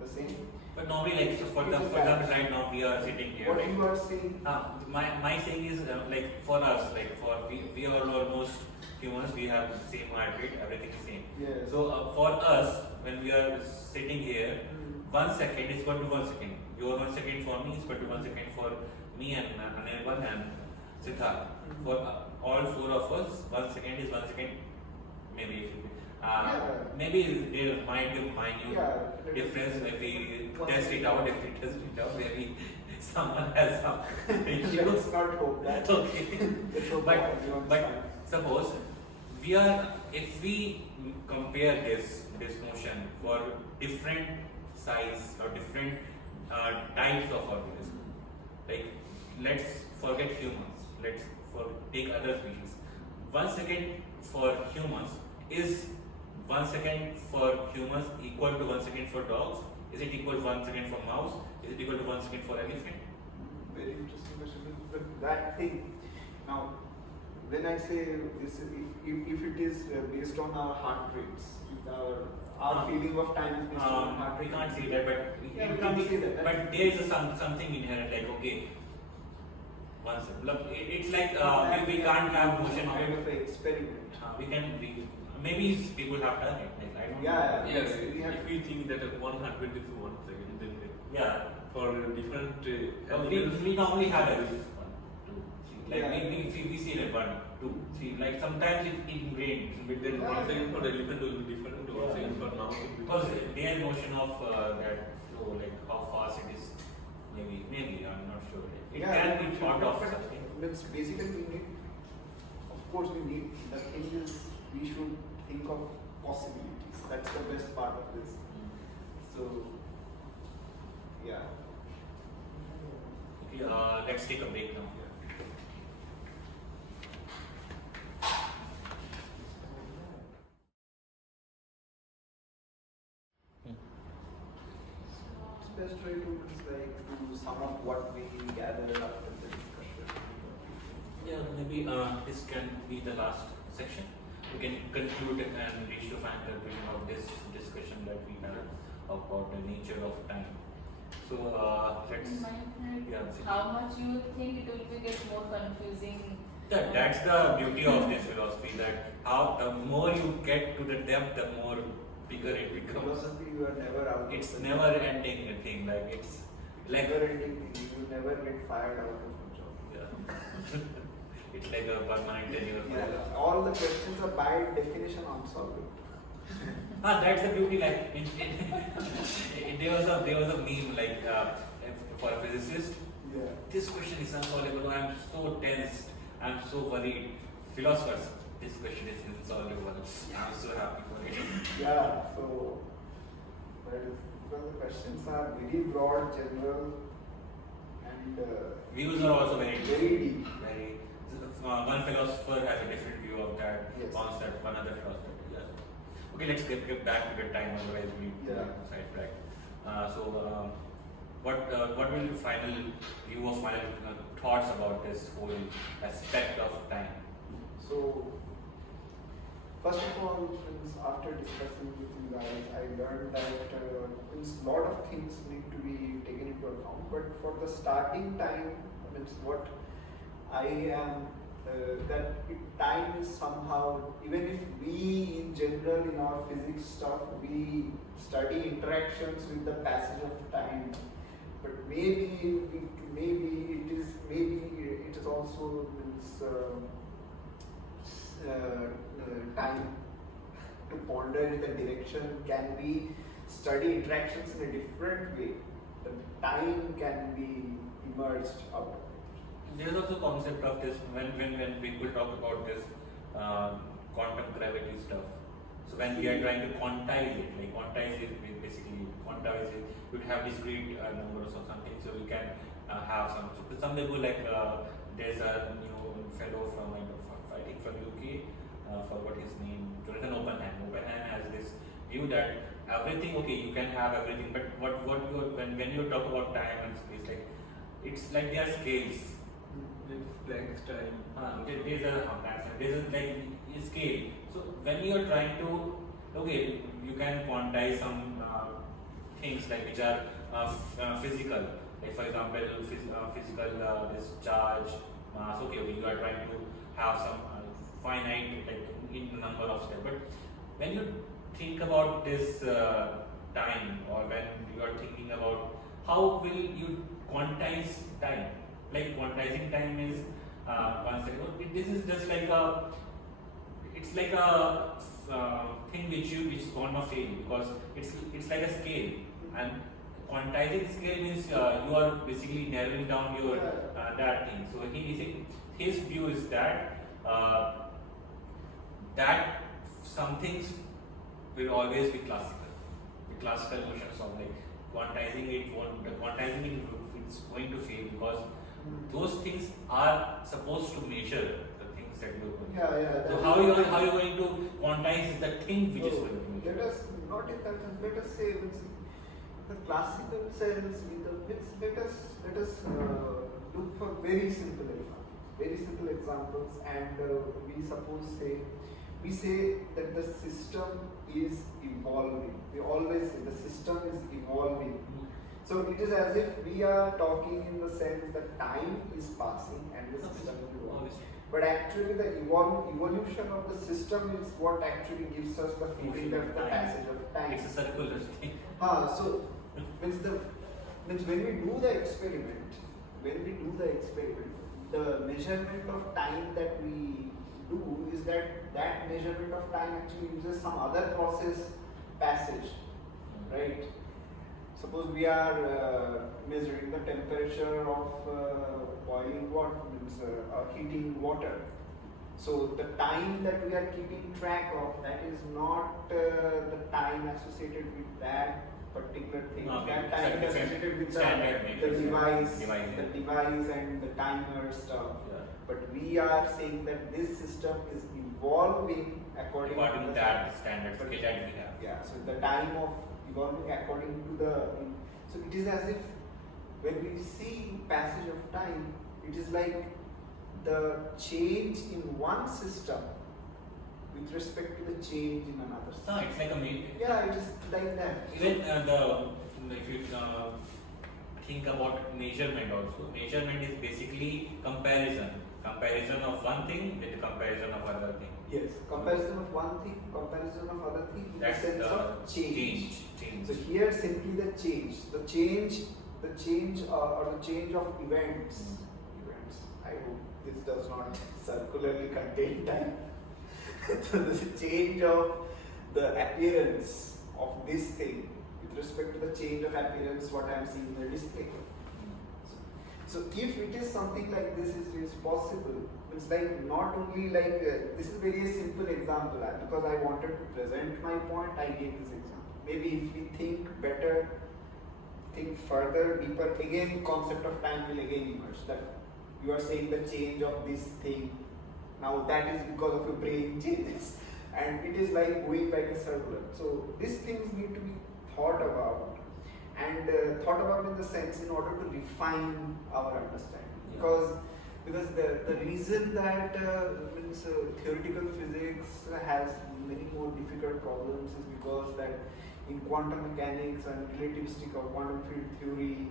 the same. But normally, like so for example, right now we are sitting here. What you are saying? My saying is like for us, like for we are almost humans, we have the same heartbeat, everything is same. Yes. So for us, when we are sitting here, 1 second is equal to 1 second. Your 1 second for me is equal to 1 second for me and Anirban and Siddharth. For all four of us, 1 second is 1 second. Maybe if maybe there might be minute difference if we test it out. If we test it out, maybe someone has some issues. Let's not hope that. Okay. But suppose if we compare this motion for different size or different types of organisms. Like, let's forget humans. Let's take other species. 1 second for humans, is 1 second for humans equal to 1 second for dogs? Is it equal to 1 second for mouse? Is it equal to 1 second for elephant? Very interesting question. But that thing, now, when I say this, if it is based on our heart rates, if our feeling of time is based on heart We rate, can't say that, but yeah, we can't say that. But there is something inherent, like, okay, it's like we can't have motion of kind it. of an experiment. Maybe people have done it. Like, I don't know. Yeah, Yes, we have. if we think that 1 heartbeat is 1 second, then Yeah. for different We normally have it. 1, 2, 3. Like, Yeah. we see that 1, 2, 3. Like, sometimes it ingrained. but then 1 second for elephant will be different to 1 second for mouse. Will be Because different. their notion of that flow, like how fast it is, maybe I'm not sure. It can be thought of but something. means basically we need, of course we need, the thing is we should think of possibilities. That's the best part of this. So, yeah. Okay, let's take a break now. It's best way to sum up what we gathered after the discussion. Yeah, maybe this can be the last section. We can conclude and reach the final conclusion of this discussion that we had about the nature of time. So let's. In my opinion, Yeah. how much you think it will be get more confusing? That's the beauty of this philosophy. That how the more you get to the depth, the more bigger it becomes. Philosophy, you are never out. of It's the- never ending thing. Like it's like never ending thing. You will never get fired out of a job. yeah. It's like a permanent tenure. Yeah, all the questions are by definition unsolvable. That's the beauty. Like there was a meme like for a physicist. Yeah. This question is unsolvable. I'm so tense. I'm so worried. Philosophers, this question is unsolvable. I'm so happy for it. Yeah, so that is because the questions are very broad, general, and Views are also very very deep. Very. One philosopher has a different view of that Yes. concept. One other philosopher. Yeah. Okay, let's get back to the time. Otherwise, we sidetrack. What will your final view or final thoughts about this whole aspect of time? So, first of all, since after discussing with you guys, I learned that a lot of things need to be taken into account. But for the starting time, means what I am, time is somehow, even if we in general in our physics stuff, we study interactions with the passage of time. But maybe it is also means, time to ponder in the direction. Can we study interactions in a different way? The time can be emerged out of it. There is also concept of this when people talk about this quantum gravity stuff. So when we are trying to quantize it, like quantize is basically quantize it, you would have discrete numbers or something. So you can have some people like there's a new fellow from I think from UK, forgot his name, Jonathan Oppenheim. Oppenheim has this view that everything, okay, you can have everything, but when you talk about time and space, like it's like they are scales. Planck's time. There's a like a scale. So when you are trying to, okay, you can quantize some things like which are physical. Like for example, physical this charge mass. Okay, you are trying to have some finite like in the number of steps. But when you think about this time, or when you are thinking about how will you quantize time? Like quantizing time is one second. This is just like it's like a thing which is gonna fail because it's like a scale, and quantizing scale means you are basically narrowing down your that thing. So his view is that that some things will always be classical. The classical notions of like quantizing it won't, the quantizing it it's going to fail because those things are supposed to measure the things that you're going to. Yeah. So how you going to quantize the thing which is going to measure? Let us not in that sense. Let us say it's the classical sense. Let us look for very simple examples. Very simple examples, and we say that the system is evolving. We always say the system is evolving. So it is as if we are talking in the sense that time is passing and the system is evolving. But actually the evolution of the system is what actually gives us the feeling of the passage of time. It's a circular thing. So means when we do the experiment, the measurement of time that we do is that measurement of time actually uses some other process passage, right? Suppose we are measuring the temperature of boiling water, means heating water. So the time that we are keeping track of, that is not the time associated with that particular thing. That time is associated with the device and the timer stuff. Yeah. But we are saying that this system is evolving according to that standard scale that we have. Yeah, so the time of evolving according to the. So it is as if when we see passage of time, it is like the change in one system with respect to the change in another system. No, it's like a Yeah, it is like that. Even if you think about measurement also, measurement is basically comparison of one thing with comparison of other thing. Yes, comparison of one thing, comparison of other thing in the That's sense the of change. change. So here simply the change or the change of events. I hope this does not circularly contain time. So the change of the appearance of this thing with respect to the change of appearance what I am seeing in the display. So if it is something like this is possible, it's like not only like this is very simple example because I wanted to present my point, I gave this example. Maybe if we think better, think further, deeper, again concept of time will again emerge that you are saying the change of this thing. Now that is because of your brain changes and it is like going like a circular. So these things need to be thought about and thought about in the sense in order to refine our understanding. Because the reason that theoretical physics has many more difficult problems is because that in quantum mechanics and relativistic or quantum field theory,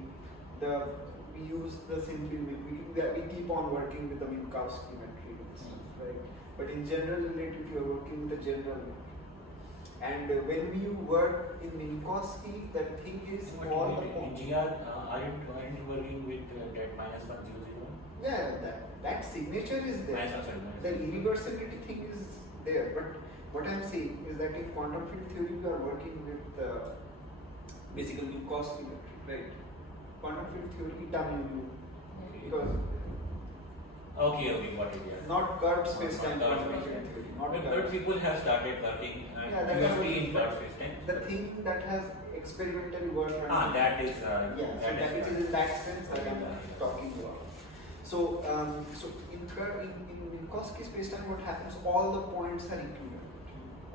we use the we keep on working with the Minkowski metrics, right? But in general relativity, you are working with the general metric. And when you work in Minkowski, that thing is all in GR, aren't you working with that -100? Yeah, that signature is there. The irreversibility thing is there. But what I am saying is that in quantum field theory, we are working with basically Minkowski metric, right? Quantum field theory, eta mu, because okay, got it. Yeah. not curved space-time quantum field theory. But people have started working in curved space-time. The thing that has experimentally worked. That is. That is in that sense I am talking about. So, in Minkowski space-time, what happens? All the points are equivalent.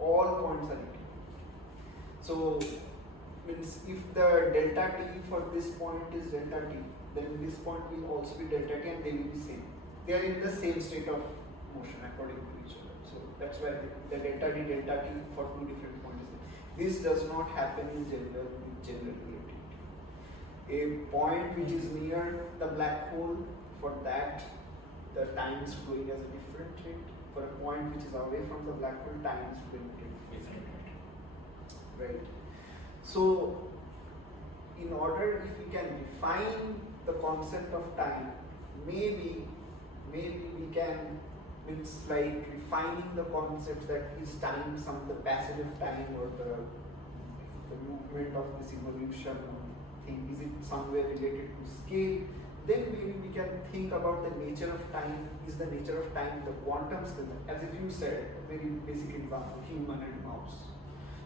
All points are equivalent. So, means if the delta t for this point is delta t, then this point will also be delta t, and they will be same. They are in the same state of motion according to each other. So that's why the delta t for two different points. This does not happen in general relativity. A point which is near the black hole, for that the time is flowing as a different rate. For a point which is away from the black hole, time is flowing at a different rate. Right. So, in order, if we can define the concept of time, maybe we can, it's like refining the concept that is time, the passage of time or the movement of this evolution thing, is it somewhere related to scale? Then maybe we can think about the nature of time. Is the nature of time the quantum scale? As if you said, a very basic example, human and mouse.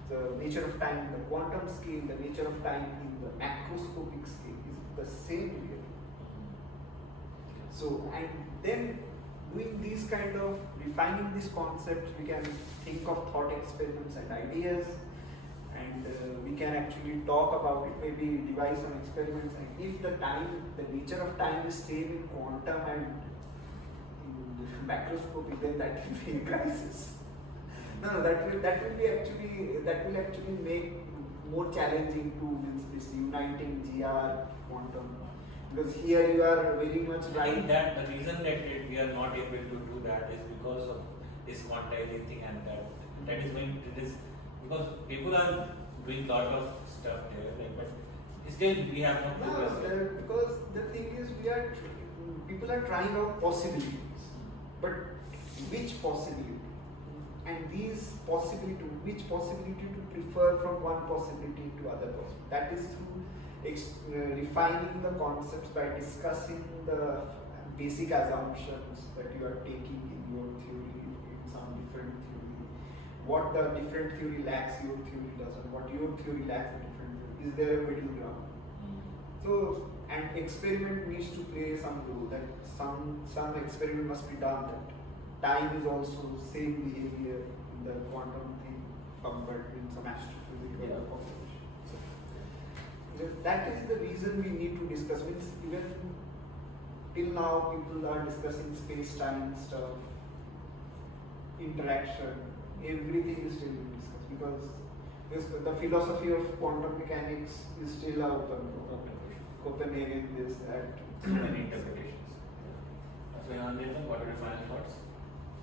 the nature of time in the quantum scale, the nature of time in the macroscopic scale is the same here. So, and then doing these kind of refining these concepts, we can think of thought experiments and ideas, and we can actually talk about it, maybe devise some experiments. And if the nature of time is same in quantum and in macroscopic, then that will be a crisis. No, that will actually make more challenging to this uniting GR quantum, because here you are very much I right. think that the reason that we are not able to do that is because of this quantizing thing, and that is going to this, because people are doing lot of stuff there, like, but still we have not No, progressed. because the thing is, people are trying out possibilities, but which possibility? And which possibility to prefer from one possibility to other possibility? That is through refining the concepts by discussing the basic assumptions that you are taking in your theory, in some different theory. What the different theory lacks, your theory doesn't. What your theory lacks, the different theory. Is there a middle ground? So, and experiment needs to play some role. That some experiment must be done. That time is also same behavior in the quantum thing compared in some astrophysical observation. So, that is the reason we need to discuss. Means even till now people are discussing space-time stuff, interaction, everything is still being discussed, because the philosophy of quantum mechanics is still open. Copenhagen, this, that. So many interpretations. So, what are your final thoughts?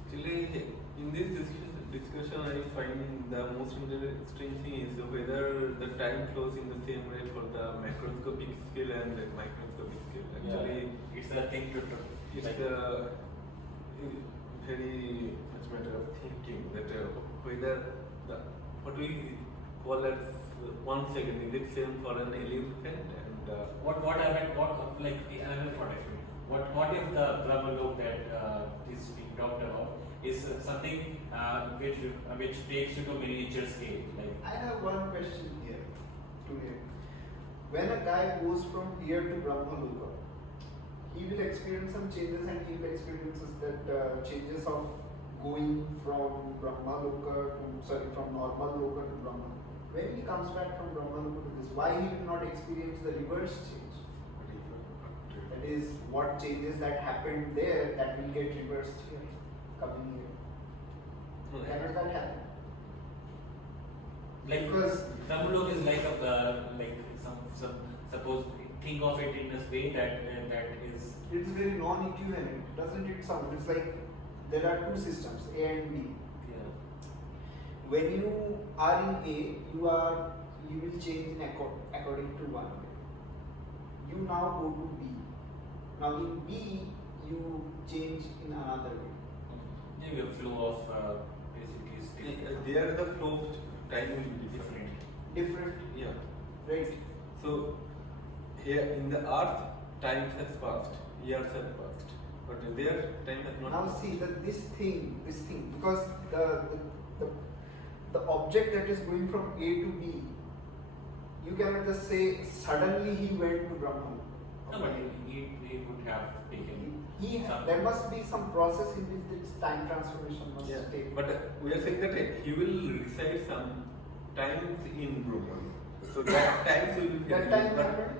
Actually, in this discussion, I find the most interesting thing is whether the time flows in the same way for the macroscopic scale and the microscopic scale. Actually, It's a thing to it's a very much matter of thinking that whether what we call as 1 second is it same for an elephant and what like the another product? What if the Brahmalok that is being talked about is something which takes you to miniature scale? Like, I have one question here to him. When a guy goes from here to Brahmaloka, he will experience some changes, and he will experience that changes of going from from normal Loka to Brahma. When he comes back from Brahmaloka to this, why he will not experience the reverse change? That is, what changes that happened there that will get reversed here, coming here. Cannot that happen? like Because- Brahmalok is like some suppose think of it in a way that is It's very non-equivalent, doesn't it sound? It's like there are two systems, A and B. When you are in A, you will change in according to one way. You now go to B. Now in B, you change in another way. maybe a flow of basically is different. there the flow of time will be different. Different, Yeah. right? So here in the earth, time has passed, years have passed, but there time has not Now passed. see that this thing, because the object that is going from A to B, you cannot just say suddenly he went to Brahma. No, but he would have taken some. There must be some process in which this time transformation must Yeah, take. but we are saying that he will reside some times in Brooklyn. So that times will be That time happened?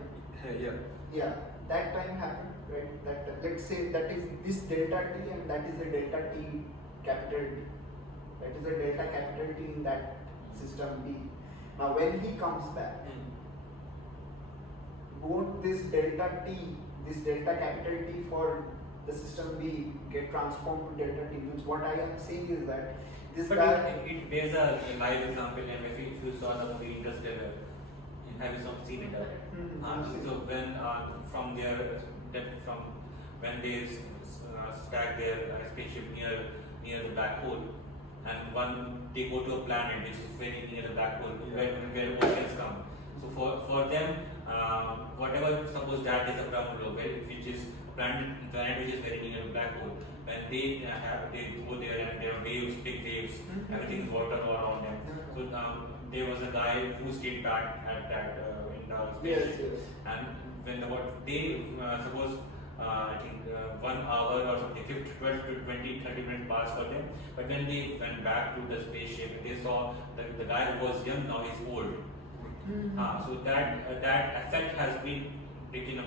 Yeah. Yeah, that time happened, right? That let's say that is this delta t and that is a delta t capital T. That is a delta capital T in that system B. Now when he comes back, won't this delta t, this delta capital T for the system B get transformed to delta t? Means what I am saying is that this But guy. there's a live example, and if you saw the movie Interstellar, have you seen it? So when from when they stack their spaceship near the black hole, and they go to a planet which is very near the black hole, where oceans come. So for them, whatever, suppose that is a Brahmalok, which is planet which is very near the black hole. When they go there and there are waves, big waves, everything is water all around them. So there was a guy who stayed back at that in the Yes, spaceship, yes. and when they suppose I think 1 hour or something, 12 to 20, 30 minutes passed for them. But when they went back to the spaceship, they saw that the guy who was young now is old. So that effect has been taken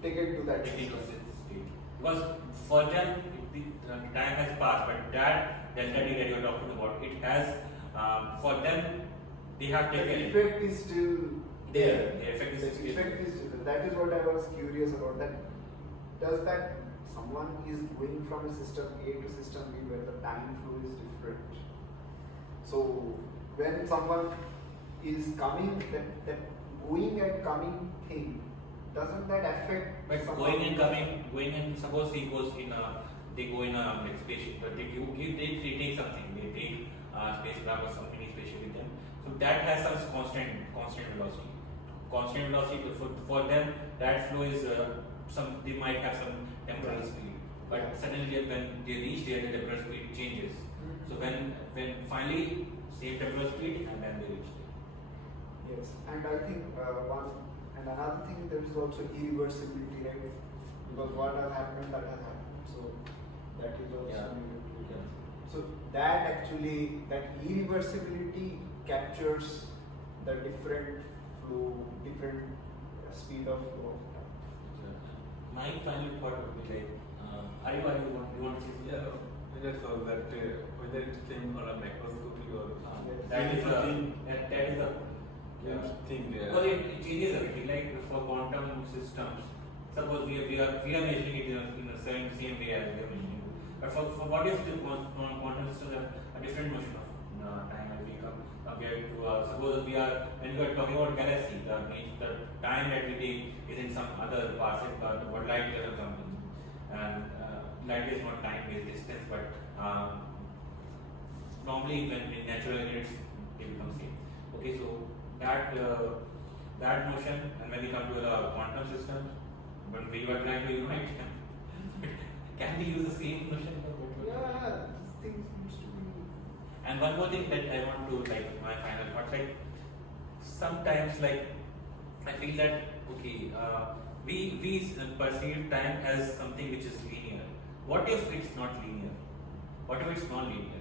Take it to that state. system. Because for them, the time has passed, but that delta D that you are talking about, it has, for them, they have The taken it. effect is still There, the effect is The still effect is still there. That is what I was curious about. That does that someone is going from a system A to system B where the time flow is different. So when someone is coming, that going and coming thing, doesn't that affect? But someone? going and suppose he goes in a, they go in a like spaceship, but they take something, they take spacecraft or some mini spaceship with them. So that has some constant velocity. Constant velocity for them, that flow is they might have some temporal speed, but suddenly when they reach there, the temporal speed changes. So when finally same temporal speed and then they reach there. Yes, and I think another thing, there is also irreversibility, right? Because what has happened, that has happened. So that is also Yeah. needed to be done. So that irreversibility captures the different flow, different speed of flow of time. My final thought would be like, you want to say something? Yeah, I just saw that whether it's same for a macroscopy or That is a thing. because it changes everything. Like for quantum systems, suppose we are measuring it in the same way as we are measuring it. But for what if the quantum systems have a different motion of time as we compared to suppose when we are talking about galaxy, the time that we take is in some other passage, what light years or something, and light is not time-based distance, but normally when in natural units they become same. Okay, so that motion, and when we come to the quantum system, when we were trying to unite them, can we use the same notion? Yeah, this thing seems to be. And one more thing that I want to like my final thought, like sometimes like I feel that okay, we perceive time as something which is linear. What if it's not linear? What if it's non-linear?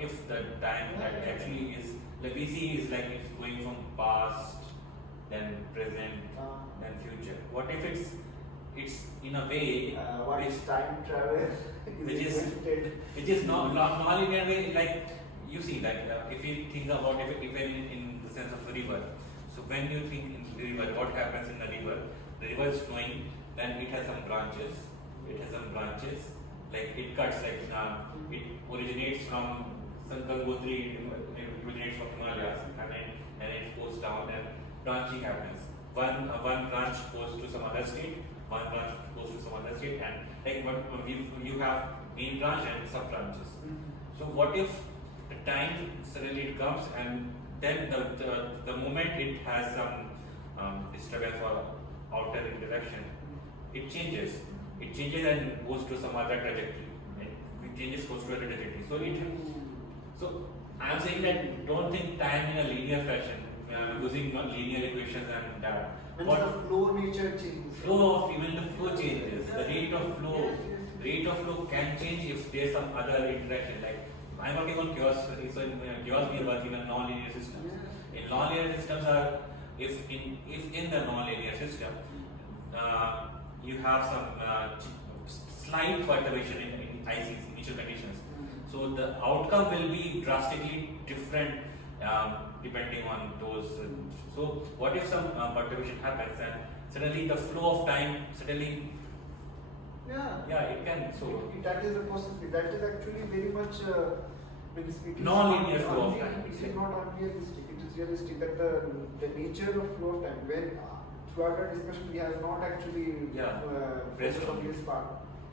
If the time that actually is like we see is like it's going from past, then present, then future. What if it's in a way What is time travel? which is non-linear way, like you see like if you think about it even in the sense of a river. So when you think in the river, what happens in the river? The river is flowing, then it has some branches. Like it cuts, like it originates from Gangotri, it originates from Himalayas, and it goes down, and branching happens. One branch goes to some other state, one branch goes to some other state, and like you have main branch and sub branches. So what if the time suddenly it comes, and then the moment it has some disturbance or outer interaction, it changes and goes to some other trajectory. Goes to other trajectory. So I am saying that don't think time in a linear fashion, using non-linear equations and that. When What the flow nature changes. even the flow changes. The rate of flow can change if there's some other interaction. Like I'm working on chaos, so in chaos we are working on non-linear systems. In non-linear systems if in the non-linear system you have some slight perturbation in ICs, initial conditions. So the outcome will be drastically different depending on those. So what if some perturbation happens and suddenly the flow of time suddenly, it can. So That is a possibility. That is actually very much Non-linear flow of time. It is not unrealistic. It is realistic that the nature of flow of time. When throughout our discussion we have not actually focused on this part.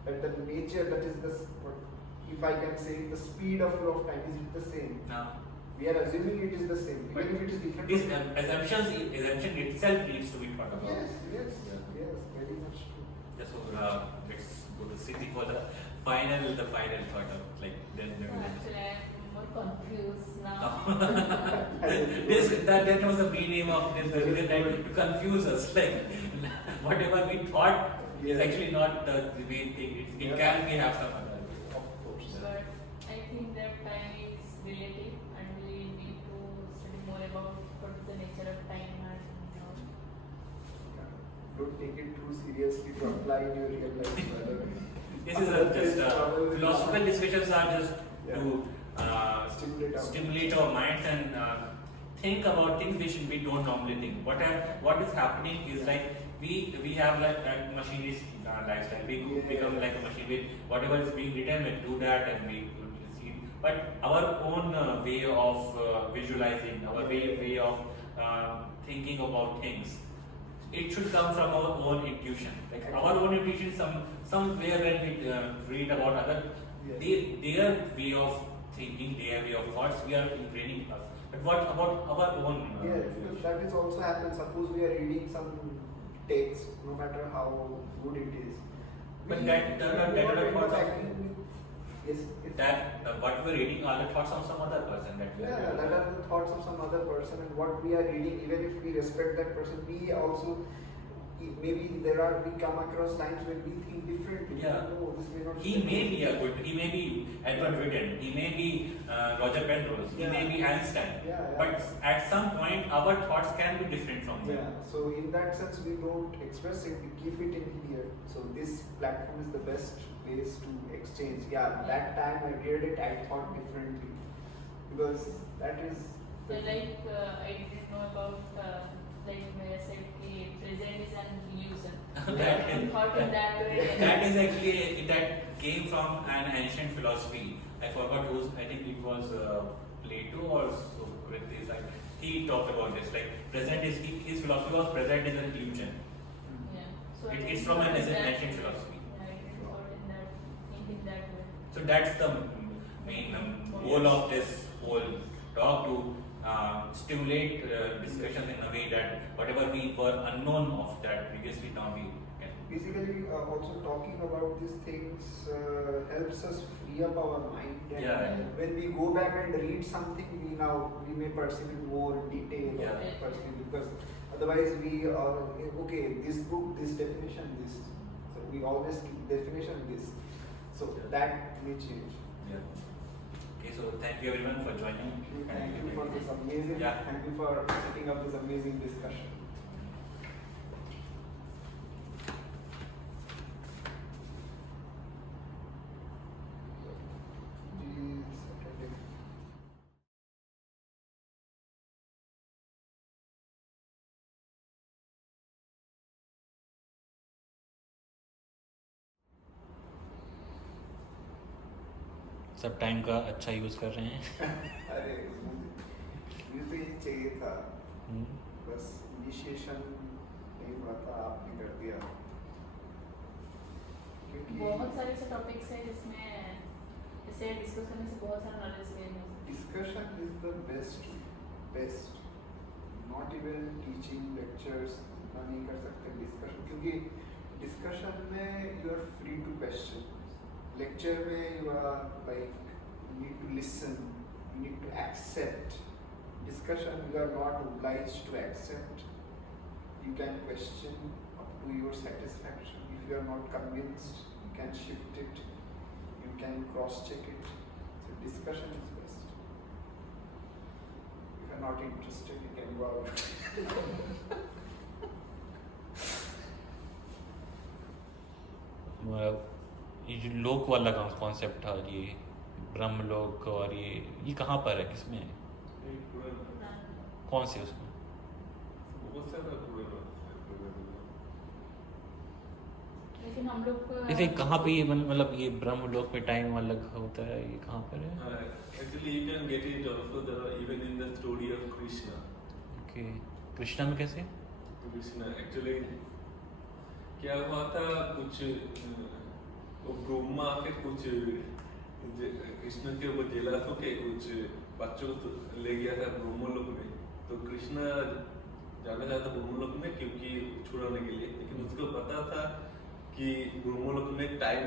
That the nature, that is if I can say, the speed of flow of time, is it the same? now We are assuming it is the same, But even if it is different. this assumption itself needs to be thought about. Yes, very much true. Just so let's go to Siti for the final thought of like then. Actually, I am more confused now. That was the main aim of this, right? To confuse us. Like whatever we thought is actually not the main thing. It can be have some other. Of course. But I think that time is relative and we need to study more about what is the nature of time and all. Don't take it too seriously to apply in your real life. Brother. This is philosophical discussions are just to stimulate our minds and think about things which we don't normally think. What is happening is like we have like a machinist lifestyle. We become like a machine. We, whatever is being written, we do that and we see. But our own way of visualizing, our way of thinking about things, it should come from our own intuition. Like our own intuition, somewhere when we read about other, their way of thinking, their way of thoughts, we are training us. But what about our own? Because that is also happens. Suppose we are reading some text, no matter how good it is. But that are thoughts of yes. that what we are reading are the thoughts of some other person. That are the thoughts of some other person, and what we are reading, even if we respect that person, we also maybe we come across times when we think differently. Yeah. No, this may not He may be he may be Edward Witten, he may be Roger Penrose, he may be Einstein. But at some point, our thoughts can be different from them. So in that sense, we don't express it; we keep it in here. So this platform is the best place to exchange. That time I read it, I thought differently because that is. So like I didn't know about like where I said the present is an illusion. I thought in that way. That is actually that came from an ancient philosophy. I forgot whose. I think it was Plato or Socrates. He talked about this. Like present is his philosophy was present is an illusion. Yeah. So It's from an ancient philosophy. I didn't thought in that think in that way. So that's the main goal of this whole talk, to stimulate discussions in a way that whatever we were unknown of that previously, now we can. Basically, also talking about these things helps us free up our mind. And when we go back and read something, we may perceive it more detail. Because otherwise we are okay. This book, this definition, this. So we always keep definition this. So that may change. Okay, so thank you everyone for joining. Thank you for this amazing. Thank you for setting up this amazing discussion. सब time का अच्छा use कर रहे हैं. अरे मुझे तो ये चाहिए था, बस इनिशिएशन नहीं हुआ था, आपने कर दिया. बहुत सारे ऐसे टॉपिक्स हैं जिसमें इसे डिस्कस करने से बहुत सारा नॉलेज गेन हो सकता है. Discussion is the best. Not even teaching lectures ना नहीं कर सकते discussion, क्योंकि discussion में you are free to question. Lecture में you are like you need to listen, you need to accept. Discussion you are not obliged to accept. You can question up to your satisfaction. If you are not convinced, you can shift it. You can cross-check it. So discussion is best. If you are not interested, you can go out. ये जो लोक वाला concept था, ये ब्रह्मलोक, और ये कहाँ पर है, किसमें है, कौन से उसमें? लेकिन हम लोग को जैसे कहाँ पे ये मतलब ये ब्रह्मलोक में टाइम अलग होता है, ये कहाँ पर है? Actually, you can get it also even in the story of Krishna. Okay. Krishna में कैसे? कृष्णा एक्चुअली क्या हुआ था, कुछ ब्रह्मा के कुछ कृष्ण के वो जेलस होके कुछ बच्चों को ले गया था ब्रह्मलोक में. तो कृष्ण जाना चाहता ब्रह्मलोक में क्योंकि छुड़ाने के लिए, लेकिन उसको पता था कि ब्रह्मलोक में टाइम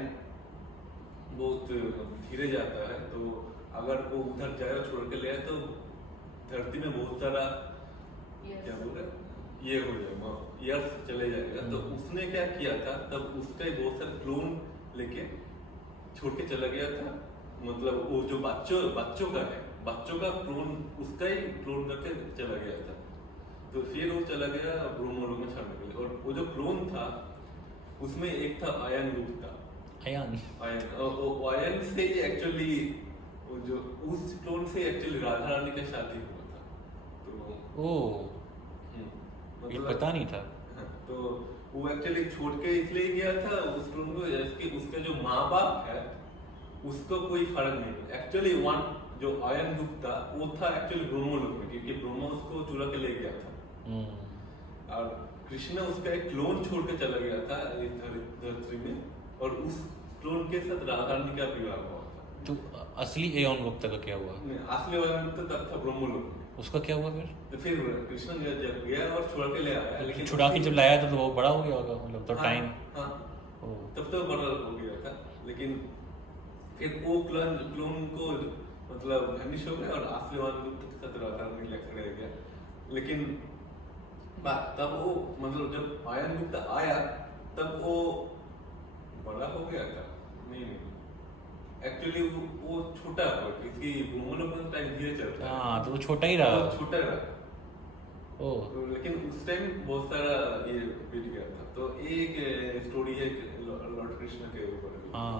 बहुत धीरे जाता है, तो अगर वो उधर जाए और छोड़ के ले आए तो धरती में बहुत सारा क्या बोल रहे ये हो जाएगा, ईयर्स चले जाएगा। तो उसने क्या किया था, तब उसका ही बहुत सारे क्लोन लेके छोड़ के चला गया था। मतलब वो जो बच्चों का है, बच्चों का क्लोन उसका ही क्लोन करके चला गया था। तो फिर वो चला गया ब्रोमोलोग में छाड़ने के लिए, और वो जो क्लोन था उसमें एक था आयन गुप्ता। आयन से एक्चुअली वो जो उस क्लोन से एक्चुअली राधा रानी का शादी हुआ था। तो ये पता नहीं था। हाँ, तो वो एक्चुअली छोड़ के इसलिए गया था उस क्लोन को, जैसे उसके जो माँ बाप है उसको कोई फर्क नहीं। एक्चुअली वन जो आयन गुप्ता वो था एक्चुअली ब्रह्मलोक में, क्योंकि ब्रह्मा उसको चुरा के ले गया था। और कृष्ण उसका एक क्लोन छोड़ के चला गया था इस धरती में, और उस क्लोन के साथ राधा रानी का विवाह हुआ था। तो असली एयन गुप्ता का क्या हुआ? असली आयन गुप्ता तब था ब्रह्मलोक में। उसका क्या हुआ फिर? तो फिर कृष्ण जब गया और छुड़ा के ले आया, लेकिन छुड़ा के जब लाया तो वो बड़ा हो गया होगा, मतलब तो टाइम। हाँ, तब तो बड़ा हो गया था। लेकिन फिर वो क्लोन को मतलब वैनिश हो गया और असली आयन गुप्ता के साथ राधा रानी लेकर रह गया। लेकिन तब वो मतलब जब आयन गुप्ता आया तब वो बड़ा हो गया था। नहीं एक्चुअली वो छोटा हुआ, क्योंकि ब्रह्मलोक में टाइम धीरे चलता है। हाँ, तो वो छोटा ही रहा। छोटा रहा। ओह। तो लेकिन उस टाइम बहुत सारा ये बीत गया था। तो एक स्टोरी है लॉर्ड कृष्ण के ऊपर। हाँ,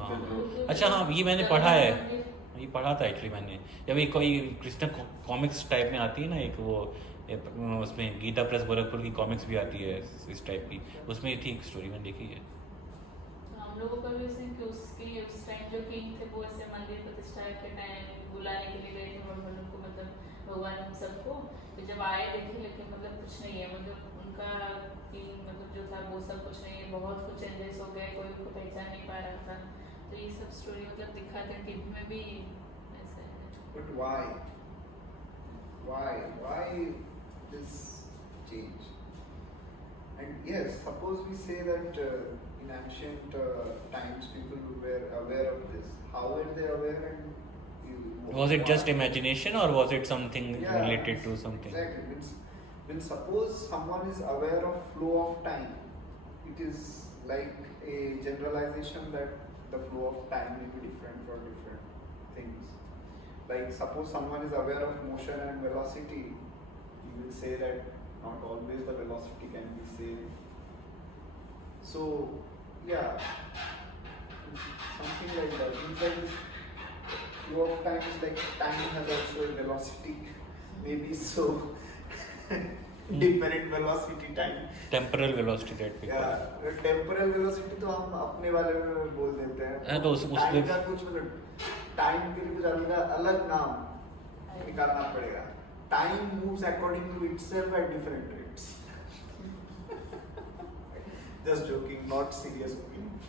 अच्छा, हाँ, ये मैंने पढ़ा है, ये पढ़ा था एक्चुअली मैंने। जब एक कोई कृष्ण कॉमिक्स टाइप में आती है ना, एक वो उसमें गीता प्रेस गोरखपुर की कॉमिक्स भी आती है इस टाइप की, उसमें ठीक स्टोरी मैंने देखी है। हम लोगों का भी ऐसे कि उसके उस टाइम जो किंग थे वो ऐसे मंदिर प्रतिष्ठा के टाइम बुलाने के लिए गए थे ब्राह्मणों को, मतलब भगवान सबको। तो जब आए देखे, लेकिन मतलब कुछ नहीं है, मतलब उनका किंग मतलब जो था वो सब कुछ नहीं है, बहुत कुछ चेंजेस हो गए, कोई उनको पहचान नहीं पा रहा था। तो ये सब स्टोरी मतलब दिखाते हैं टीवी में भी ऐसा है। But why this change? And yes, suppose we say that in ancient times people were aware of this. How were they aware? And Was it just imagination or was it something related to something? Exactly. When suppose someone is aware of flow of time, it is like a generalization that the flow of time will be different for different things. Like suppose someone is aware of motion and velocity, you will say that not always the velocity can be same. So yeah, something like that. In fact, this flow of time is like time has also a velocity, maybe so. Different velocity time. Temporal velocity that we call. Yeah, temporal velocity तो हम अपने वाले में बोल देते हैं। हाँ, तो टाइम का कुछ मतलब टाइम के लिए कुछ अलग नाम निकालना पड़ेगा। Time moves according to itself at different rates. Just joking, not serious opinion.